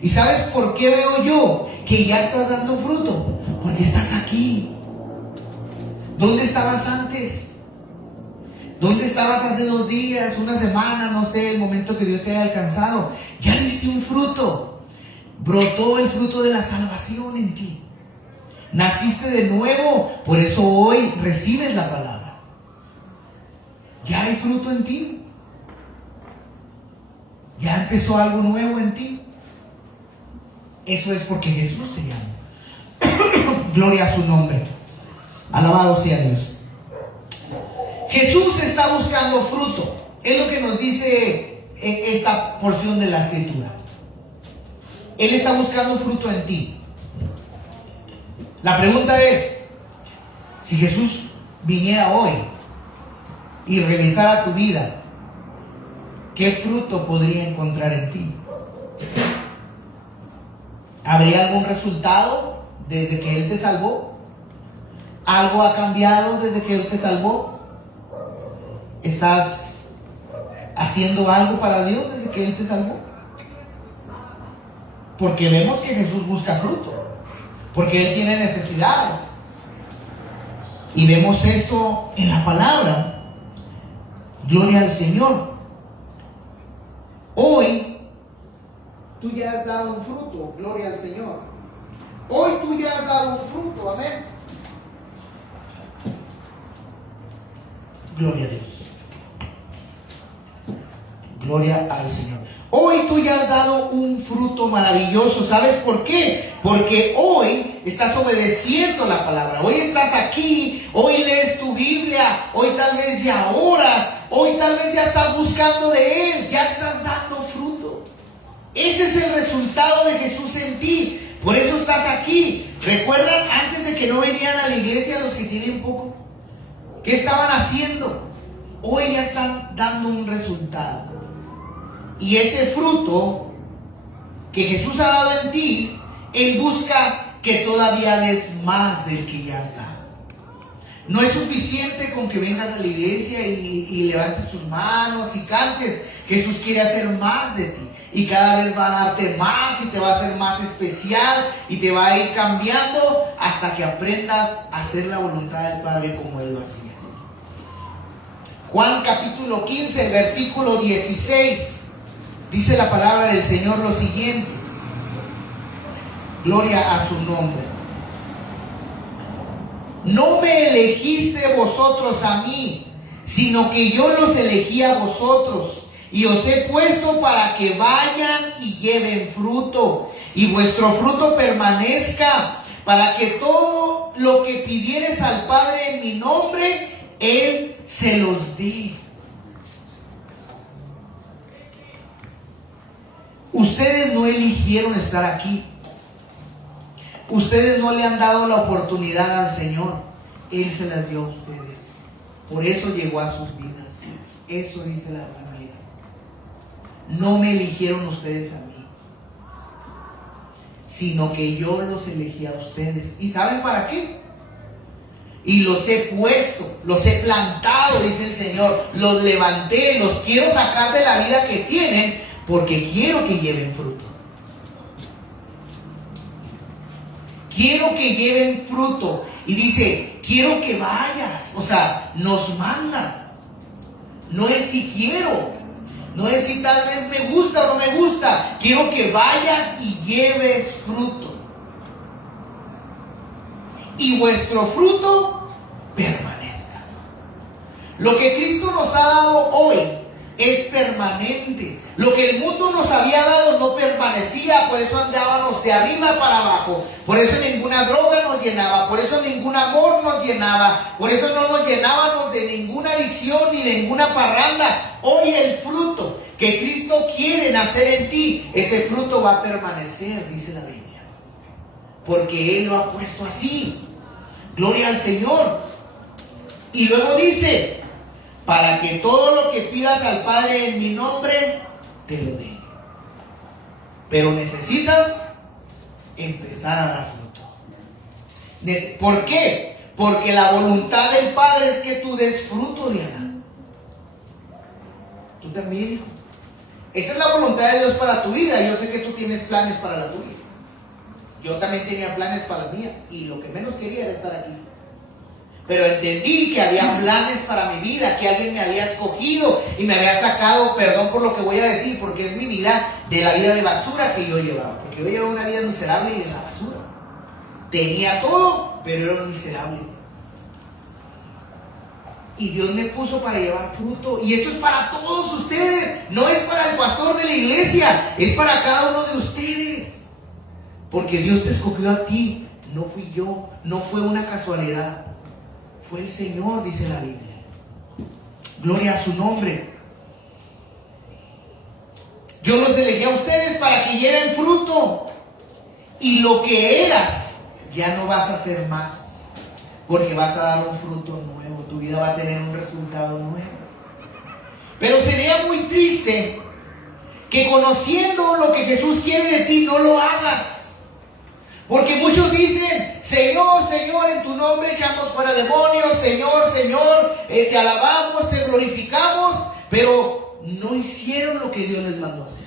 ¿Y sabes por qué veo yo que ya estás dando fruto? Porque estás aquí. ¿Dónde estabas antes? ¿Dónde estabas hace 2 días, una semana, no sé, el momento que Dios te haya alcanzado? Ya diste un fruto. Brotó el fruto de la salvación en ti. Naciste de nuevo, por eso hoy recibes la palabra. Ya hay fruto en ti. Ya empezó algo nuevo en ti. Eso es porque Jesús te llama. Gloria a su nombre. Alabado sea Dios. Jesús está buscando fruto. Es lo que nos dice esta porción de la Escritura. Él está buscando fruto en ti. La pregunta es, si Jesús viniera hoy y revisara tu vida, ¿qué fruto podría encontrar en ti? ¿Habría algún resultado desde que Él te salvó? ¿Algo ha cambiado desde que Él te salvó? ¿Estás haciendo algo para Dios desde que Él te salvó? Porque vemos que Jesús busca fruto. Porque Él tiene necesidades. Y vemos esto en la palabra. Gloria al Señor. Hoy tú ya has dado un fruto. Gloria al Señor. Hoy tú ya has dado un fruto. Amén. Gloria a Dios. Gloria al Señor. Hoy tú ya has dado un fruto maravilloso. ¿Sabes por qué? Porque hoy estás obedeciendo la palabra. Hoy estás aquí. Hoy lees tu Biblia. Hoy tal vez ya oras. Hoy tal vez ya estás buscando de Él. Ya estás dando fruto. Ese es el resultado de Jesús en ti. Por eso estás aquí. ¿Recuerdan antes de que no venían a la iglesia los que tienen poco? ¿Qué estaban haciendo? Hoy ya están dando un resultado. Y ese fruto que Jesús ha dado en ti, Él busca que todavía des más del que ya has dado. No es suficiente con que vengas a la iglesia y levantes tus manos y cantes. Jesús quiere hacer más de ti. Y cada vez va a darte más y te va a hacer más especial y te va a ir cambiando hasta que aprendas a hacer la voluntad del Padre como Él lo hacía. Juan capítulo 15, versículo 16. Dice la palabra del Señor lo siguiente. Gloria a su nombre. No me elegiste vosotros a mí, sino que yo los elegí a vosotros. Y os he puesto para que vayan y lleven fruto, y vuestro fruto permanezca, para que todo lo que pidieres al Padre en mi nombre, Él se los dé. Ustedes no eligieron estar aquí. Ustedes no le han dado la oportunidad al Señor. Él se las dio a ustedes. Por eso llegó a sus vidas. Eso dice la Biblia. No me eligieron ustedes a mí, sino que yo los elegí a ustedes. ¿Y saben para qué? Y los he puesto, los he plantado, dice el Señor. Los levanté, los quiero sacar de la vida que tienen, porque quiero que lleven fruto. Quiero que lleven fruto. Y dice, quiero que vayas. O sea, nos manda. No es si quiero. No es si tal vez me gusta o no me gusta. Quiero que vayas y lleves fruto. Y vuestro fruto permanezca. Lo que Cristo nos ha dado hoy es permanente. Lo que el mundo nos había dado no permanecía. Por eso andábamos de arriba para abajo. Por eso ninguna droga nos llenaba. Por eso ningún amor nos llenaba. Por eso no nos llenábamos de ninguna adicción ni de ninguna parranda. Hoy el fruto que Cristo quiere nacer en ti, ese fruto va a permanecer, dice la Biblia. Porque Él lo ha puesto así. Gloria al Señor. Y luego dice, para que todo lo que pidas al Padre en mi nombre, te lo dé. Pero necesitas empezar a dar fruto. ¿Por qué? Porque la voluntad del Padre es que tú des fruto, Diana. Tú también. Esa es la voluntad de Dios para tu vida. Yo sé que tú tienes planes para la tuya. Yo también tenía planes para la mía. Y lo que menos quería era estar aquí. Pero entendí que había planes para mi vida, que alguien me había escogido y me había sacado, perdón por lo que voy a decir, porque es mi vida, de la vida de basura que yo llevaba. Porque yo llevaba una vida miserable y en la basura. Tenía todo, pero era un miserable. Y Dios me puso para llevar fruto. Y esto es para todos ustedes. No es para el pastor de la iglesia, es para cada uno de ustedes. Porque Dios te escogió a ti, no fui yo, no fue una casualidad. Fue el Señor, dice la Biblia. Gloria a su nombre. Yo los elegí a ustedes para que lleven fruto. Y lo que eras, ya no vas a hacer más. Porque vas a dar un fruto nuevo. Tu vida va a tener un resultado nuevo. Pero sería muy triste que conociendo lo que Jesús quiere de ti, no lo hagas. Porque muchos dicen, Señor, Señor, en tu nombre echamos fuera demonios, Señor, Señor, te alabamos, te glorificamos, pero no hicieron lo que Dios les mandó hacer.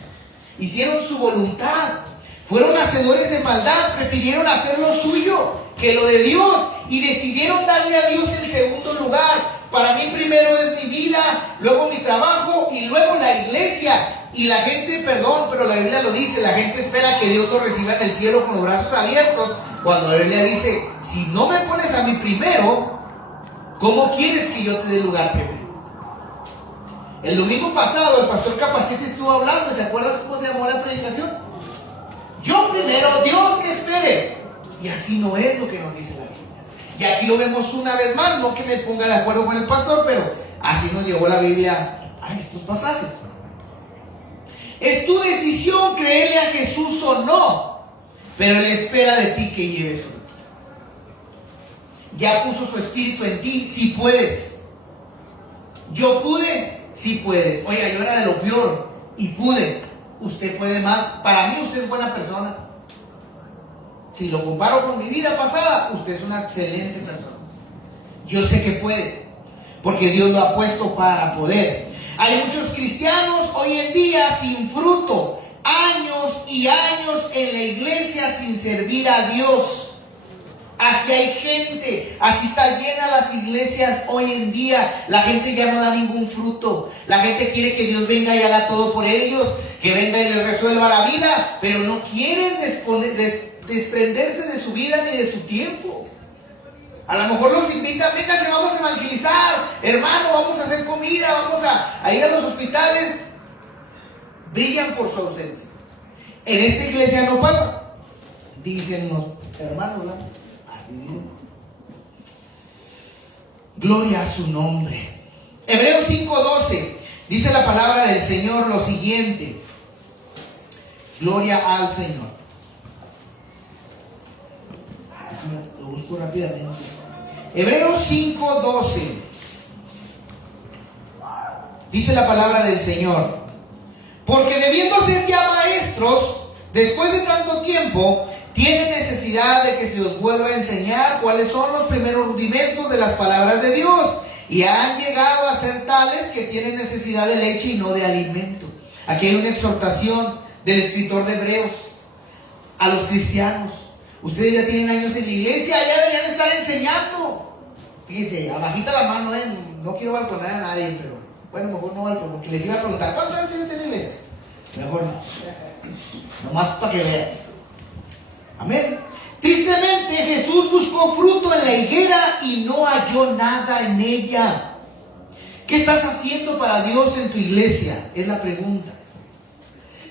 Hicieron su voluntad. Fueron hacedores de maldad, prefirieron hacer lo suyo que lo de Dios y decidieron darle a Dios el segundo lugar. Para mí primero es mi vida, luego mi trabajo y luego la iglesia. Y la gente, perdón, pero la Biblia lo dice, la gente espera que Dios lo reciba en el cielo con los brazos abiertos, cuando la Biblia dice, si no me pones a mí primero, ¿cómo quieres que yo te dé lugar primero? El domingo pasado el pastor Capacete estuvo hablando, ¿se acuerdan cómo se llamó la predicación? Yo primero, Dios que espere. Y así no es lo que nos dice la Biblia. Y aquí lo vemos una vez más, no que me ponga de acuerdo con el pastor, pero así nos llevó la Biblia a estos pasajes. Es tu decisión creerle a Jesús o no, pero Él espera de ti que lleves fruto. Ya puso su espíritu en ti, si puedes. Yo pude, si puedes. Oiga, yo era de lo peor y pude. Usted puede más. Para mí usted es buena persona. Si lo comparo con mi vida pasada, usted es una excelente persona. Yo sé que puede, porque Dios lo ha puesto para poder. Hay muchos cristianos hoy en día sin fruto, años y años en la iglesia sin servir a Dios. Así hay gente, así está llena las iglesias hoy en día. La gente ya no da ningún fruto. La gente quiere que Dios venga y haga todo por ellos, que venga y les resuelva la vida, pero no quieren desprenderse de su vida ni de su tiempo. A lo mejor los invitan, venga, se vamos a evangelizar, hermano, vamos a hacer comida, vamos a ir a los hospitales. Brillan por su ausencia. En esta iglesia no pasa, dicen los hermanos, ¿no? Así dicen. Gloria a su nombre. Hebreos 5:12 dice la palabra del Señor lo siguiente. Gloria al Señor. Lo busco rápidamente. Hebreos 5:12 dice la palabra del Señor: porque debiendo ser ya maestros, después de tanto tiempo, tienen necesidad de que se os vuelva a enseñar cuáles son los primeros rudimentos de las palabras de Dios, y han llegado a ser tales que tienen necesidad de leche y no de alimento. Aquí hay una exhortación del escritor de Hebreos a los cristianos. Ustedes ya tienen años en la iglesia, ya deberían estar enseñando. Fíjense, abajita la mano, no quiero balconar a nadie, pero bueno, mejor no balconar, porque les iba a preguntar, ¿cuántos años tienen en la iglesia? Mejor no. Nomás para que vean. Amén. Tristemente, Jesús buscó fruto en la higuera y no halló nada en ella. ¿Qué estás haciendo para Dios en tu iglesia? Es la pregunta.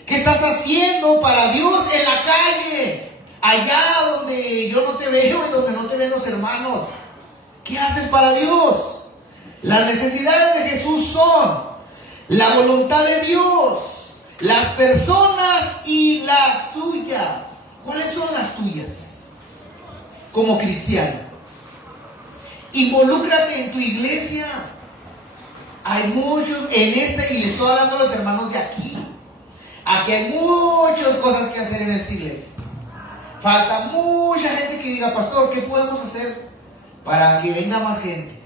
¿Qué estás haciendo para Dios en la calle? Allá donde yo no te veo y donde no te ven los hermanos. ¿Qué haces para Dios? Las necesidades de Jesús son la voluntad de Dios, las personas y la suya. ¿Cuáles son las tuyas? Como cristiano, involúcrate en tu iglesia. Hay muchos en esta, y le estoy hablando a los hermanos de aquí. Aquí hay muchas cosas que hacer en esta iglesia. Falta mucha gente que diga, pastor, ¿qué podemos hacer para que venga más gente?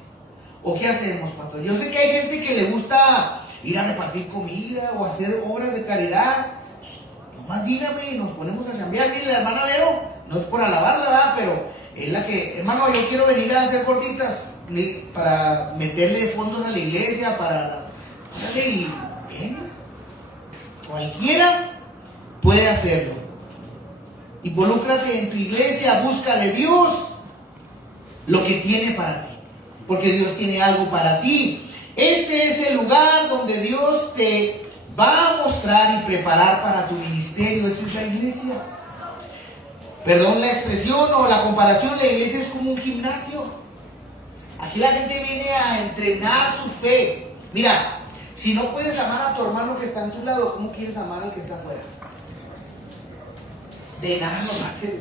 ¿O qué hacemos, pastor? Yo sé que hay gente que le gusta ir a repartir comida o hacer obras de caridad. Nomás dígame y nos ponemos a chambear. Mire, la hermana Vero, no es por alabarla, ¿verdad? Pero es la que, hermano, yo quiero venir a hacer gorditas para meterle fondos a la iglesia, y bien, cualquiera puede hacerlo. Involúcrate en tu iglesia, busca de Dios lo que tiene para ti, porque Dios tiene algo para ti. Este es el lugar donde Dios te va a mostrar y preparar para tu ministerio. Esa es la iglesia. Perdón la expresión o la comparación, la iglesia es como un gimnasio. Aquí la gente viene a entrenar su fe. Mira, si no puedes amar a tu hermano que está a tu lado, ¿cómo quieres amar al que está afuera? De nada lo hace.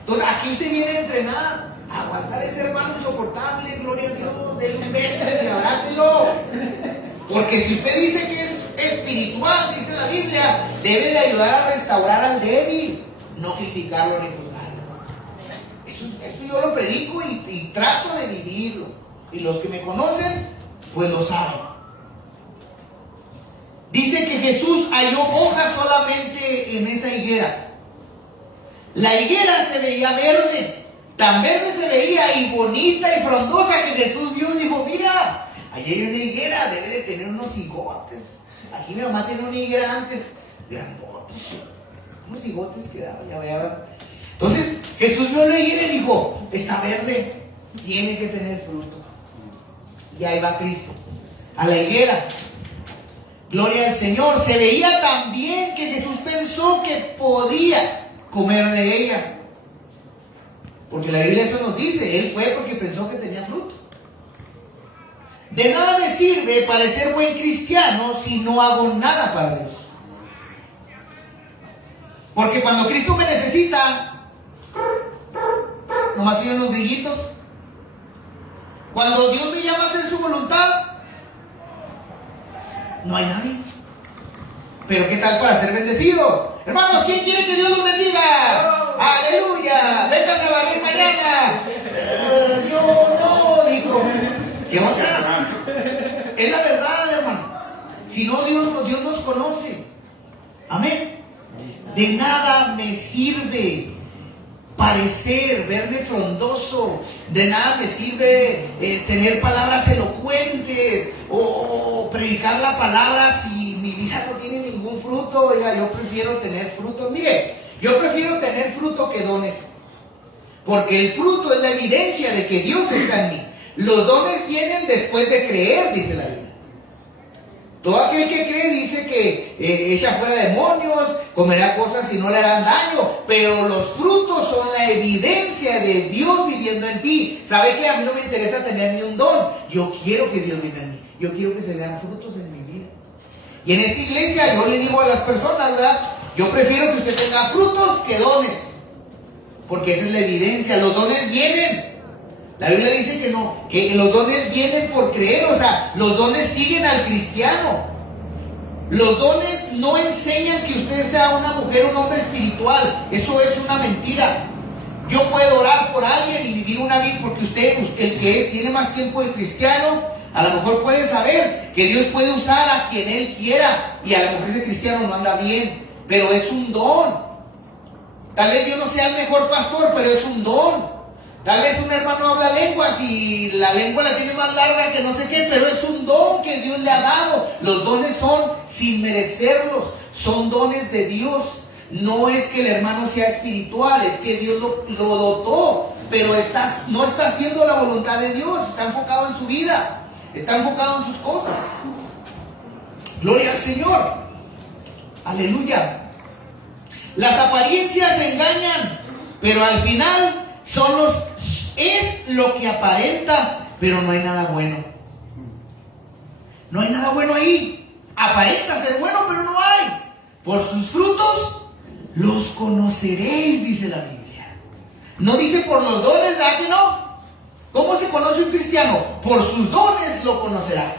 Entonces aquí usted viene a entrenar, a aguantar a ese hermano insoportable, gloria a Dios, denle un beso y abrácelo. Porque si usted dice que es espiritual, dice la Biblia, debe de ayudar a restaurar al débil, no criticarlo ni juzgarlo. Eso yo lo predico y trato de vivirlo. Y los que me conocen, pues lo saben. Dice que Jesús halló hojas solamente en esa higuera. La higuera se veía verde, tan verde se veía y bonita y frondosa que Jesús vio y dijo, mira, allí hay una higuera, debe de tener unos higotes. Aquí mi mamá tenía una higuera antes, grandotes, unos higotes que daba, ya vea. Entonces Jesús vio la higuera y dijo, está verde, tiene que tener fruto. Y ahí va Cristo, a la higuera. Gloria al Señor. Se veía tan bien que Jesús pensó que podía comer de ella. Porque la Biblia eso nos dice, Él fue porque pensó que tenía fruto. De nada me sirve parecer buen cristiano si no hago nada para Dios. Porque cuando Cristo me necesita, nomás siguen los grillitos. Cuando Dios me llama a hacer su voluntad, no hay nadie. Pero ¿qué tal para ser bendecido? Hermanos, ¿quién quiere que Dios los bendiga? ¡Aleluya! ¡Vengas a barrer mañana! Yo no, dijo. ¿Qué otra? Es la verdad, hermano. Si no, Dios nos conoce. Amén. De nada me sirve parecer, verme frondoso. De nada me sirve tener palabras elocuentes o predicar la palabra si mi vida no tiene ningún fruto. Oiga, yo prefiero tener fruto. Mire, yo prefiero tener fruto que dones. Porque el fruto es la evidencia de que Dios está en mí. Los dones vienen después de creer, dice la Biblia. Todo aquel que cree dice que echa fuera demonios, comerá cosas y no le harán daño, pero los frutos son la evidencia de Dios viviendo en ti. ¿Sabe qué? A mí no me interesa tener ni un don, yo quiero que Dios viva en mí, yo quiero que se vean frutos en mi vida. Y en esta iglesia yo le digo a las personas, ¿verdad? Yo prefiero que usted tenga frutos que dones, porque esa es la evidencia. Los dones vienen. La Biblia dice que no, que los dones vienen por creer, o sea, los dones siguen al cristiano. Los dones no enseñan que usted sea una mujer o un hombre espiritual, eso es una mentira. Yo puedo orar por alguien y vivir una vida, porque usted, el que tiene más tiempo de cristiano, a lo mejor puede saber que Dios puede usar a quien Él quiera, y a lo mejor ese cristiano no anda bien, pero es un don. Tal vez yo no sea el mejor pastor, pero es un don. Tal vez un hermano habla lenguas y la lengua la tiene más larga que no sé qué, pero es un don que Dios le ha dado. Los dones son sin merecerlos, son dones de Dios. No es que el hermano sea espiritual, es que Dios lo dotó, pero no está haciendo la voluntad de Dios, está enfocado en su vida, está enfocado en sus cosas. Gloria al Señor. Aleluya. Las apariencias engañan, pero al final es lo que aparenta, pero no hay nada bueno. No hay nada bueno ahí. Aparenta ser bueno, pero no hay. Por sus frutos los conoceréis, dice la Biblia. No dice por los dones, ¿verdad que no? ¿Cómo se conoce un cristiano? Por sus dones lo conocerá.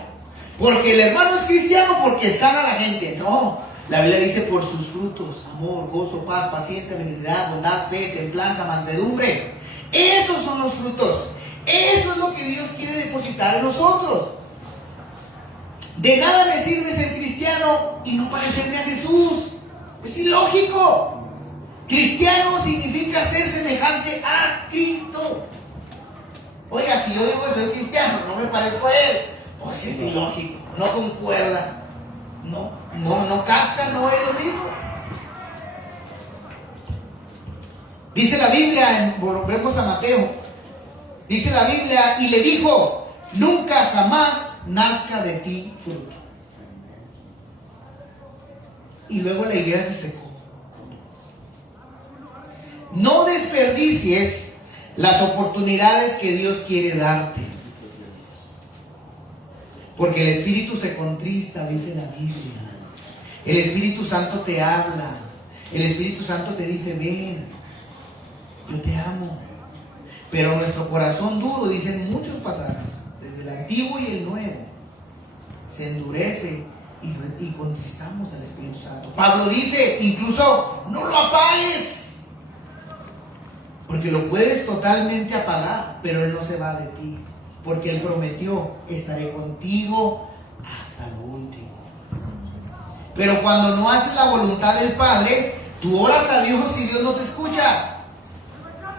Porque el hermano es cristiano porque sana a la gente. No, la Biblia dice por sus frutos: amor, gozo, paz, paciencia, benignidad, bondad, fe, templanza, mansedumbre. Esos son los frutos. Eso es lo que Dios quiere depositar en nosotros. De nada me sirve ser cristiano y no parecerme a Jesús. Es ilógico. Cristiano significa ser semejante a Cristo. Oiga, si yo digo que soy cristiano, no me parezco a Él, pues es ilógico, no concuerda, no casca, no es lo mismo. Dice la Biblia, volvemos a Mateo, dice la Biblia, y le dijo: nunca jamás nazca de ti fruto. Y luego la higuera se secó. No desperdicies las oportunidades que Dios quiere darte, porque el Espíritu se contrista, dice la Biblia. El Espíritu Santo te habla, el Espíritu Santo te dice: ven, yo te amo. Pero nuestro corazón duro, dicen muchos pasajes, desde el Antiguo y el Nuevo, se endurece y contristamos al Espíritu Santo. Pablo dice incluso: no lo apagues, porque lo puedes totalmente apagar, pero Él no se va de ti, porque Él prometió: estaré contigo hasta lo último. Pero cuando no haces la voluntad del Padre, Tú oras a Dios y Dios no te escucha.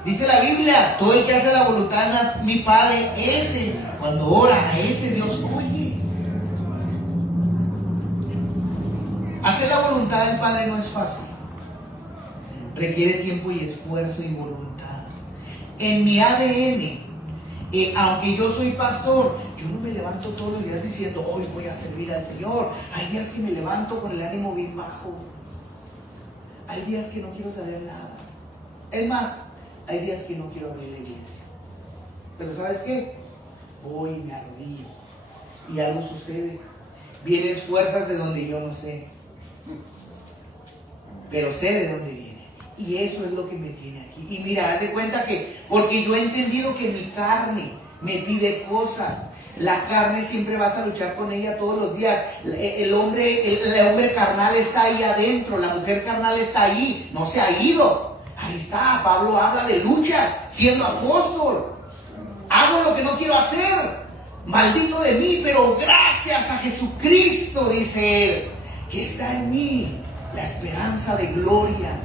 Dice la Biblia, todo el que hace la voluntad de mi Padre, ese, cuando ora a ese Dios oye. Hacer la voluntad del Padre no es fácil. Requiere tiempo y esfuerzo y voluntad. En mi ADN, aunque yo soy pastor, yo no me levanto todos los días diciendo, hoy voy a servir al Señor. Hay días que me levanto con el ánimo bien bajo. Hay días que no quiero saber nada. Es más, hay días que no quiero abrir la iglesia. Pero ¿sabes qué? Voy y me arrodillo. Y algo sucede. Vienen fuerzas de donde yo no sé. Pero sé de dónde viene. Y eso es lo que me tiene aquí. Y mira, haz de cuenta que, porque yo he entendido que mi carne me pide cosas. La carne siempre vas a luchar con ella todos los días. El hombre carnal está ahí adentro. La mujer carnal está ahí. No se ha ido. Ahí está. Pablo habla de luchas siendo apóstol. Hago lo que no quiero hacer. Maldito de mí, pero gracias a Jesucristo, dice él, que está en mí la esperanza de gloria.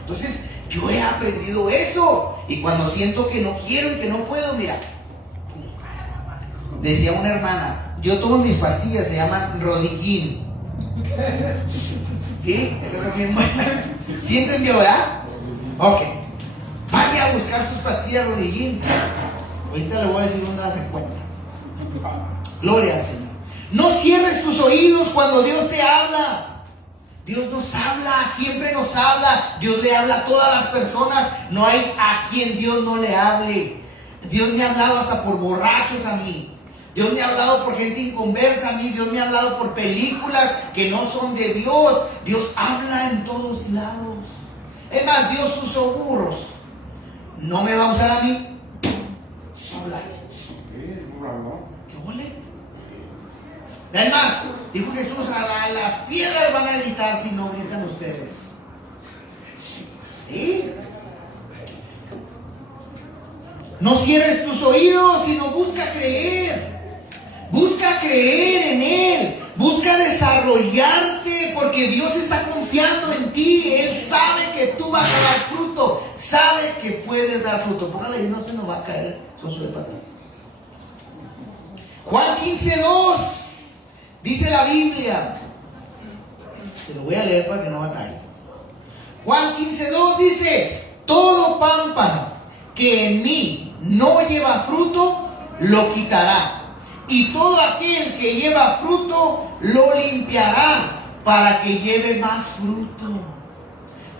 Entonces, yo he aprendido eso. Y cuando siento que no quiero y que no puedo, mira, decía una hermana, yo tomo mis pastillas, se llaman Rodillín. ¿Sí? Esas son bien buenas. ¿Sí entendió, verdad? Ok. Vaya a buscar sus pastillas Rodillín. Ahorita le voy a decir dónde las encuentra. Gloria al Señor. No cierres tus oídos cuando Dios te habla. Dios nos habla, siempre nos habla. Dios le habla a todas las personas. No hay a quien Dios no le hable. Dios me ha hablado hasta por borrachos a mí. Dios me ha hablado por gente inconversa a mí. Dios me ha hablado por películas que no son de Dios. Dios habla en todos lados. Es más, Dios usó burros. ¿No me va a usar a mí? Habla. ¿Qué huele? Es más, dijo Jesús, a las piedras van a gritar si no gritan ustedes. ¿Sí? No cierres tus oídos, sino busca creer. Busca creer en Él. Busca desarrollarte porque Dios está confiando en ti. Él sabe que tú vas a dar fruto. Sabe que puedes dar fruto. Póngale ahí, no se nos va a caer. Eso sube para atrás. Juan 15:2. Dice la Biblia. Se lo voy a leer para que no batalle. Juan 15:2 dice: todo pámpano que en mí no lleva fruto, lo quitará. Y todo aquel que lleva fruto, lo limpiará para que lleve más fruto.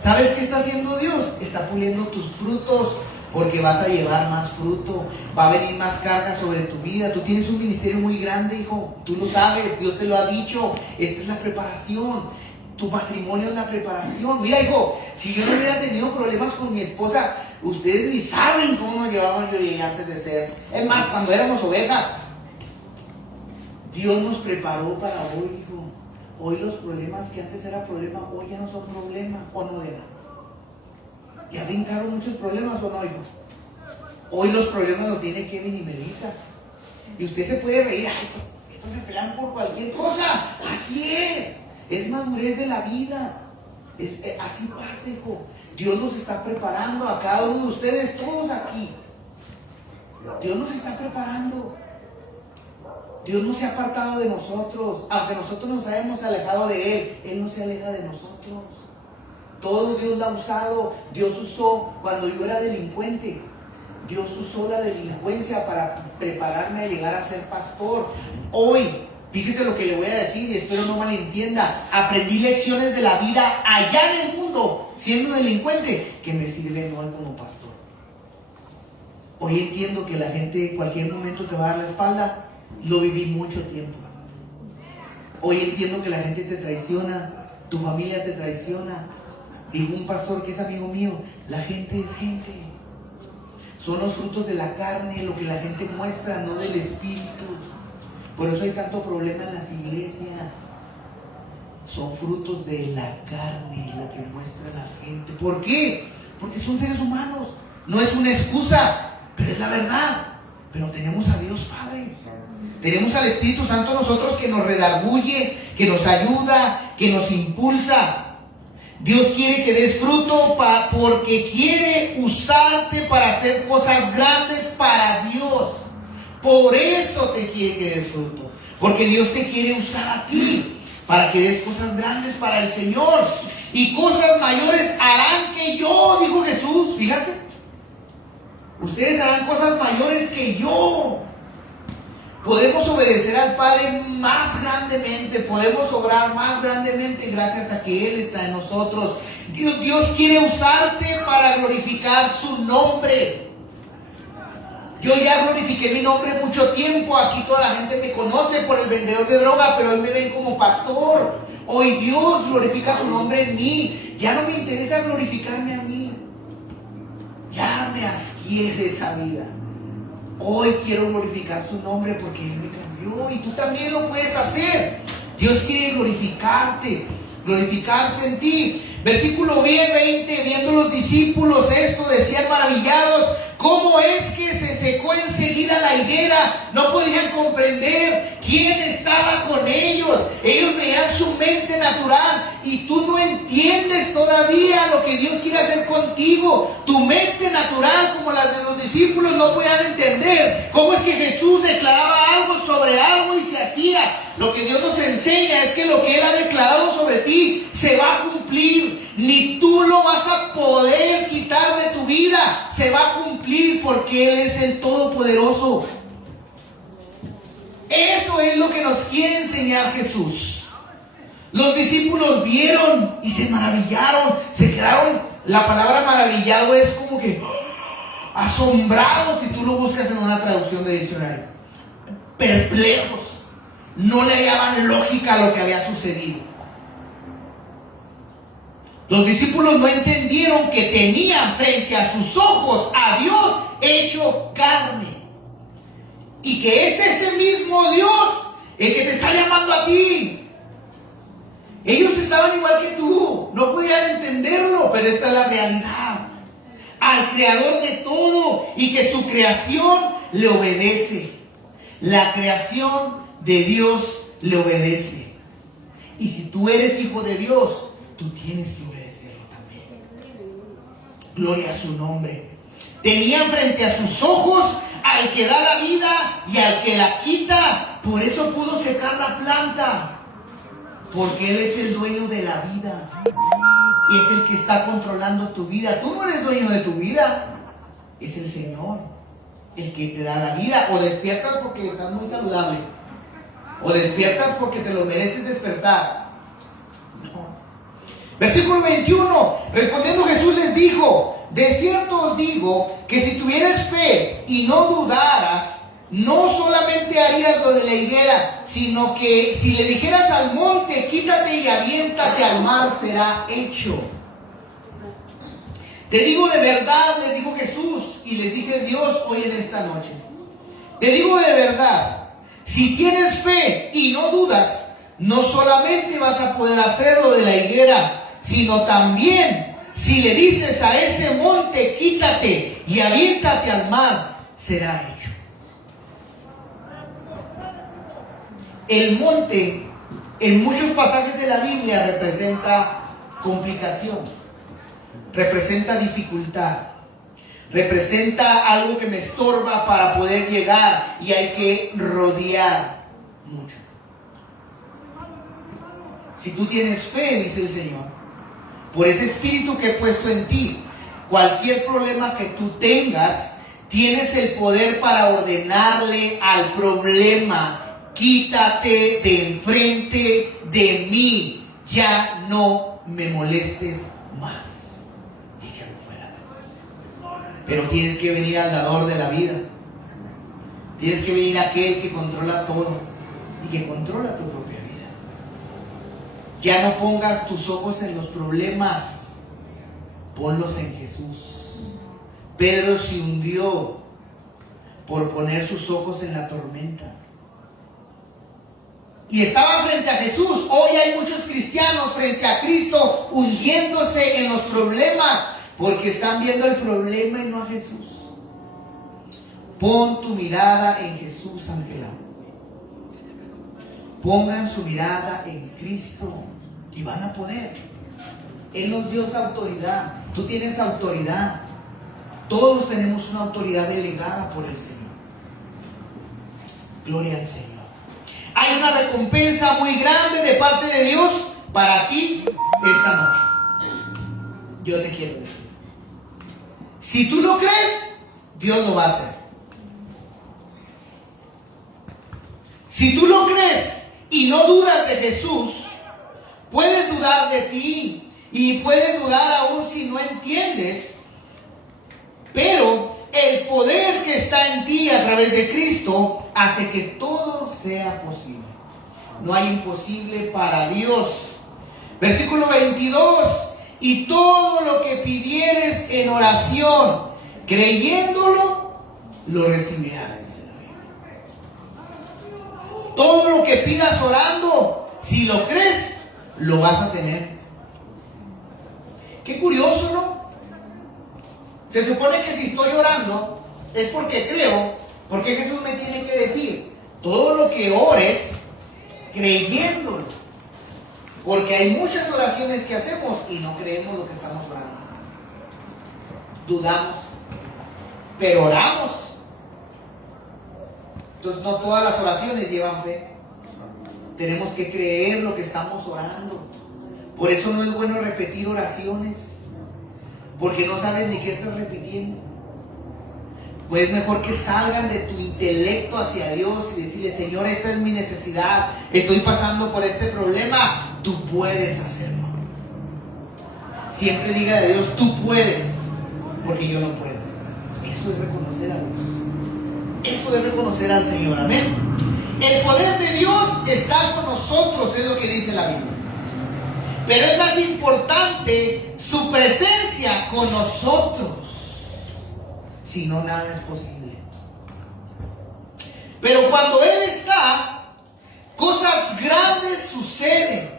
¿Sabes qué está haciendo Dios? Está puliendo tus frutos porque vas a llevar más fruto. Va a venir más carga sobre tu vida. Tú tienes un ministerio muy grande, hijo. Tú lo sabes, Dios te lo ha dicho. Esta es la preparación. Tu matrimonio es la preparación. Mira, hijo, si yo no hubiera tenido problemas con mi esposa, ustedes ni saben cómo nos llevaban yo y ella antes de ser. Es más, cuando éramos ovejas, Dios nos preparó para hoy, hijo. Hoy los problemas que antes era problema, hoy ya no son problema, ¿o no era? Ya brincaron muchos problemas, ¿o no, hijo? Hoy los problemas los tiene Kevin y Melissa. Y usted se puede reír, ay, estos se pelean por cualquier cosa. Así es madurez de la vida. Así pasa, hijo. Dios nos está preparando a cada uno de ustedes, todos aquí. Dios nos está preparando. Dios no se ha apartado de nosotros. Aunque nosotros nos hayamos alejado de Él, Él no se aleja de nosotros. Todo Dios lo ha usado. Dios usó cuando yo era delincuente. Dios usó la delincuencia para prepararme a llegar a ser pastor. Hoy, fíjese lo que le voy a decir y espero no malentienda. Aprendí lecciones de la vida allá en el mundo, siendo delincuente, que me sirven hoy como pastor. Hoy entiendo que la gente en cualquier momento te va a dar la espalda. Lo viví mucho tiempo. Hoy entiendo que la gente te traiciona, tu familia te traiciona. Dijo un pastor que es amigo mío, la gente es gente. Son los frutos de la carne, lo que la gente muestra, no del espíritu. Por eso hay tanto problema en las iglesias. Son frutos de la carne, lo que muestra la gente. ¿Por qué? Porque son seres humanos. No es una excusa, pero es la verdad. Pero tenemos a Dios Padre. Tenemos al Espíritu Santo nosotros que nos redarguye, que nos ayuda, que nos impulsa. Dios quiere que des fruto porque quiere usarte para hacer cosas grandes para Dios. Por eso te quiere que des fruto. Porque Dios te quiere usar a ti para que des cosas grandes para el Señor. Y cosas mayores harán que yo, dijo Jesús. Fíjate. Ustedes harán cosas mayores que yo. Podemos obedecer al Padre más grandemente, podemos obrar más grandemente gracias a que Él está en nosotros. Dios quiere usarte para glorificar su nombre. Yo ya glorifiqué mi nombre mucho tiempo. Aquí toda la gente me conoce por el vendedor de droga, pero hoy me ven como pastor. Hoy Dios glorifica su nombre en mí. Ya no me interesa glorificarme a mí. Ya me asqué de esa vida. Hoy quiero glorificar su nombre porque Él me cambió y tú también lo puedes hacer. Dios quiere glorificarte, glorificarse en ti. Versículo 20, viendo los discípulos esto, decían maravillados, ¿cómo es que se secó enseguida la higuera? No podían comprender quién estaba con ellos. Ellos veían su mente natural y tú no entiendes todavía lo que Dios quiere hacer contigo. Tu mente natural, como las de los discípulos, no podían entender cómo es que Jesús declaraba algo sobre algo y se hacía. Lo que Dios nos enseña es que lo que Él ha declarado sobre ti se va a cumplir. Ni tú lo vas a poder quitar de tu vida. Se va a cumplir porque Él es el Todopoderoso. Eso es lo que nos quiere enseñar Jesús. Los discípulos vieron y se maravillaron. Se quedaron. La palabra maravillado es como que asombrados, si tú lo buscas en una traducción de diccionario. Perplejos. No le hallaban lógica a lo que había sucedido. Los discípulos no entendieron que tenían frente a sus ojos a Dios hecho carne. Y que es ese mismo Dios el que te está llamando a ti. Ellos estaban igual que tú. No podían entenderlo, pero esta es la realidad. Al creador de todo y que su creación le obedece. La creación de Dios le obedece. Y si tú eres hijo de Dios, tú tienes que obedecerlo también. Gloria a su nombre. Tenían frente a sus ojos al que da la vida y al que la quita. Por eso pudo secar la planta. Porque Él es el dueño de la vida. Y es el que está controlando tu vida. Tú no eres dueño de tu vida. Es el Señor el que te da la vida. O despiertas porque estás muy saludable. O despiertas porque te lo mereces despertar. No. Versículo 21. Respondiendo Jesús les dijo: de cierto os digo que si tuvieras fe y no dudaras, no solamente harías lo de la higuera, sino que si le dijeras al monte, quítate y aviéntate al mar, será hecho. Te digo de verdad, les dijo Jesús, y les dice Dios hoy en esta noche. Te digo de verdad, si tienes fe y no dudas, no solamente vas a poder hacer lo de la higuera, sino también si le dices a ese monte, quítate y aviéntate al mar, será hecho. El monte, en muchos pasajes de la Biblia, representa complicación, representa dificultad, representa algo que me estorba para poder llegar y hay que rodear mucho. Si tú tienes fe, dice el Señor, por ese espíritu que he puesto en ti, cualquier problema que tú tengas, tienes el poder para ordenarle al problema: quítate de enfrente de mí, ya no me molestes más. Y ya no fuera. Pero tienes que venir al dador de la vida. Tienes que venir aquel que controla todo y que controla tu propia vida. Ya no pongas tus ojos en los problemas, ponlos en Jesús. Pedro se hundió por poner sus ojos en la tormenta. Y estaban frente a Jesús. Hoy hay muchos cristianos frente a Cristo hundiéndose en los problemas porque están viendo el problema y no a Jesús. Pon tu mirada en Jesús, Ángela. Pongan su mirada en Cristo y van a poder. Él nos dio esa autoridad. Tú tienes autoridad. Todos tenemos una autoridad delegada por el Señor. Gloria al Señor. Hay una recompensa muy grande de parte de Dios para ti esta noche. Yo te quiero decir. Si tú lo crees, Dios lo va a hacer. Si tú lo crees y no dudas de Jesús, puedes dudar de ti y puedes dudar aún si no entiendes, pero el poder que está en ti a través de Cristo hace que todo sea posible. No hay imposible para Dios. Versículo 22. Y todo lo que pidieres en oración, creyéndolo, lo recibirás. Todo lo que pidas orando, si lo crees, lo vas a tener. Qué curioso, ¿no? Se supone que si estoy orando es porque creo, porque Jesús me tiene que decir todo lo que ores creyéndolo, porque hay muchas oraciones que hacemos y no creemos lo que estamos orando, dudamos, pero oramos. Entonces no todas las oraciones llevan fe. Tenemos que creer lo que estamos orando. Por eso no es bueno repetir oraciones, porque no sabes ni qué estás repitiendo. Pues es mejor que salgan de tu intelecto hacia Dios y decirle: Señor, esta es mi necesidad, estoy pasando por este problema, tú puedes hacerlo. Siempre diga a Dios: tú puedes, porque yo no puedo. Eso es reconocer a Dios. Eso es reconocer al Señor. Amén. El poder de Dios está con nosotros, es lo que dice la Biblia. Pero es más importante su presencia con nosotros. Si no, nada es posible. Pero cuando Él está, cosas grandes suceden.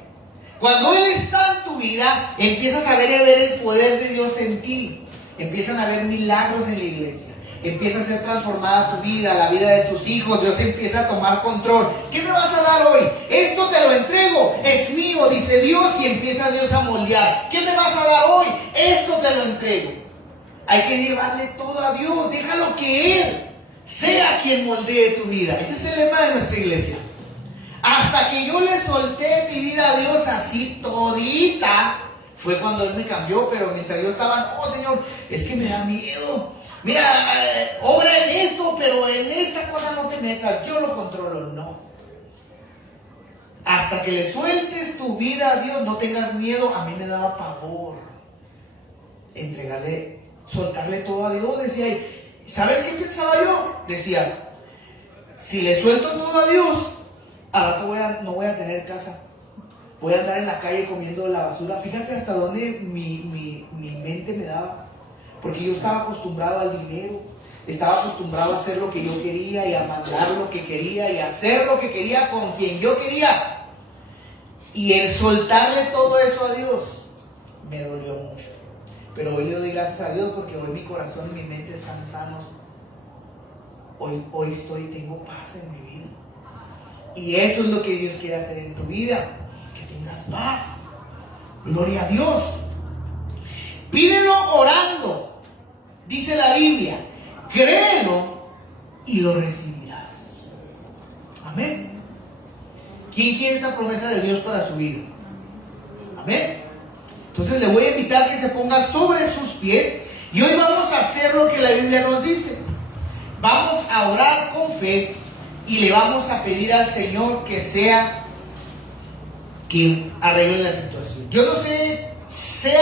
Cuando Él está en tu vida, empiezas a ver el poder de Dios en ti. Empiezan a haber milagros en la iglesia. Empieza a ser transformada tu vida, la vida de tus hijos. Dios empieza a tomar control. ¿Qué me vas a dar hoy? Esto te lo entrego, es mío, dice Dios, y empieza Dios a moldear. ¿Qué me vas a dar hoy? Esto te lo entrego. Hay que llevarle todo a Dios. Déjalo que Él sea quien moldee tu vida. Ese es el lema de nuestra iglesia. Hasta que yo le solté mi vida a Dios así todita, fue cuando Él me cambió. Pero mientras yo estaba: oh Señor, es que me da miedo. Mira, obra en esto, pero en esta cosa no te metas, yo lo controlo. No. Hasta que le sueltes tu vida a Dios, no tengas miedo. A mí me daba pavor entregarle, soltarle todo a Dios. Decía, ¿sabes qué pensaba yo? Decía: si le suelto todo a Dios, al rato no voy a tener casa. Voy a andar en la calle comiendo la basura. Fíjate hasta dónde mi mente me daba. Porque yo estaba acostumbrado al dinero, estaba acostumbrado a hacer lo que yo quería y a mandar lo que quería y a hacer lo que quería con quien yo quería. Y el soltarle todo eso a Dios me dolió mucho. Pero hoy le doy gracias a Dios porque hoy mi corazón y mi mente están sanos. Hoy tengo paz en mi vida. Y eso es lo que Dios quiere hacer en tu vida, que tengas paz. Gloria a Dios. Pídelo orando. Dice la Biblia: créelo y lo recibirás. Amén. ¿Quién quiere esta promesa de Dios para su vida? Amén. Entonces le voy a invitar que se ponga sobre sus pies y hoy vamos a hacer lo que la Biblia nos dice. Vamos a orar con fe y le vamos a pedir al Señor que sea quien arregle la situación. Yo no sé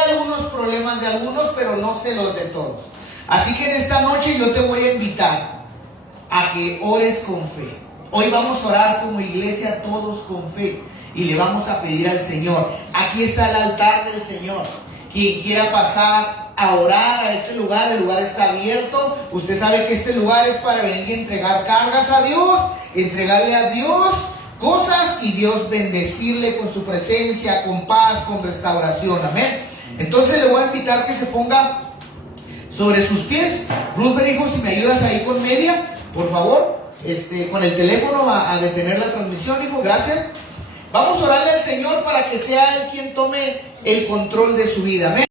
algunos problemas de algunos, pero no sé los de todos. Así que en esta noche yo te voy a invitar a que ores con fe. Hoy vamos a orar como iglesia todos con fe y le vamos a pedir al Señor. Aquí está el altar del Señor. Quien quiera pasar a orar a este lugar, el lugar está abierto. Usted sabe que este lugar es para venir y entregar cargas a Dios, entregarle a Dios cosas y Dios bendecirle con su presencia, con paz, con restauración. Amén. Entonces le voy a invitar que se ponga sobre sus pies. Ruth, hijo, si me ayudas ahí con media, por favor, con el teléfono a detener la transmisión, hijo, gracias. Vamos a orarle al Señor para que sea Él quien tome el control de su vida. Amén.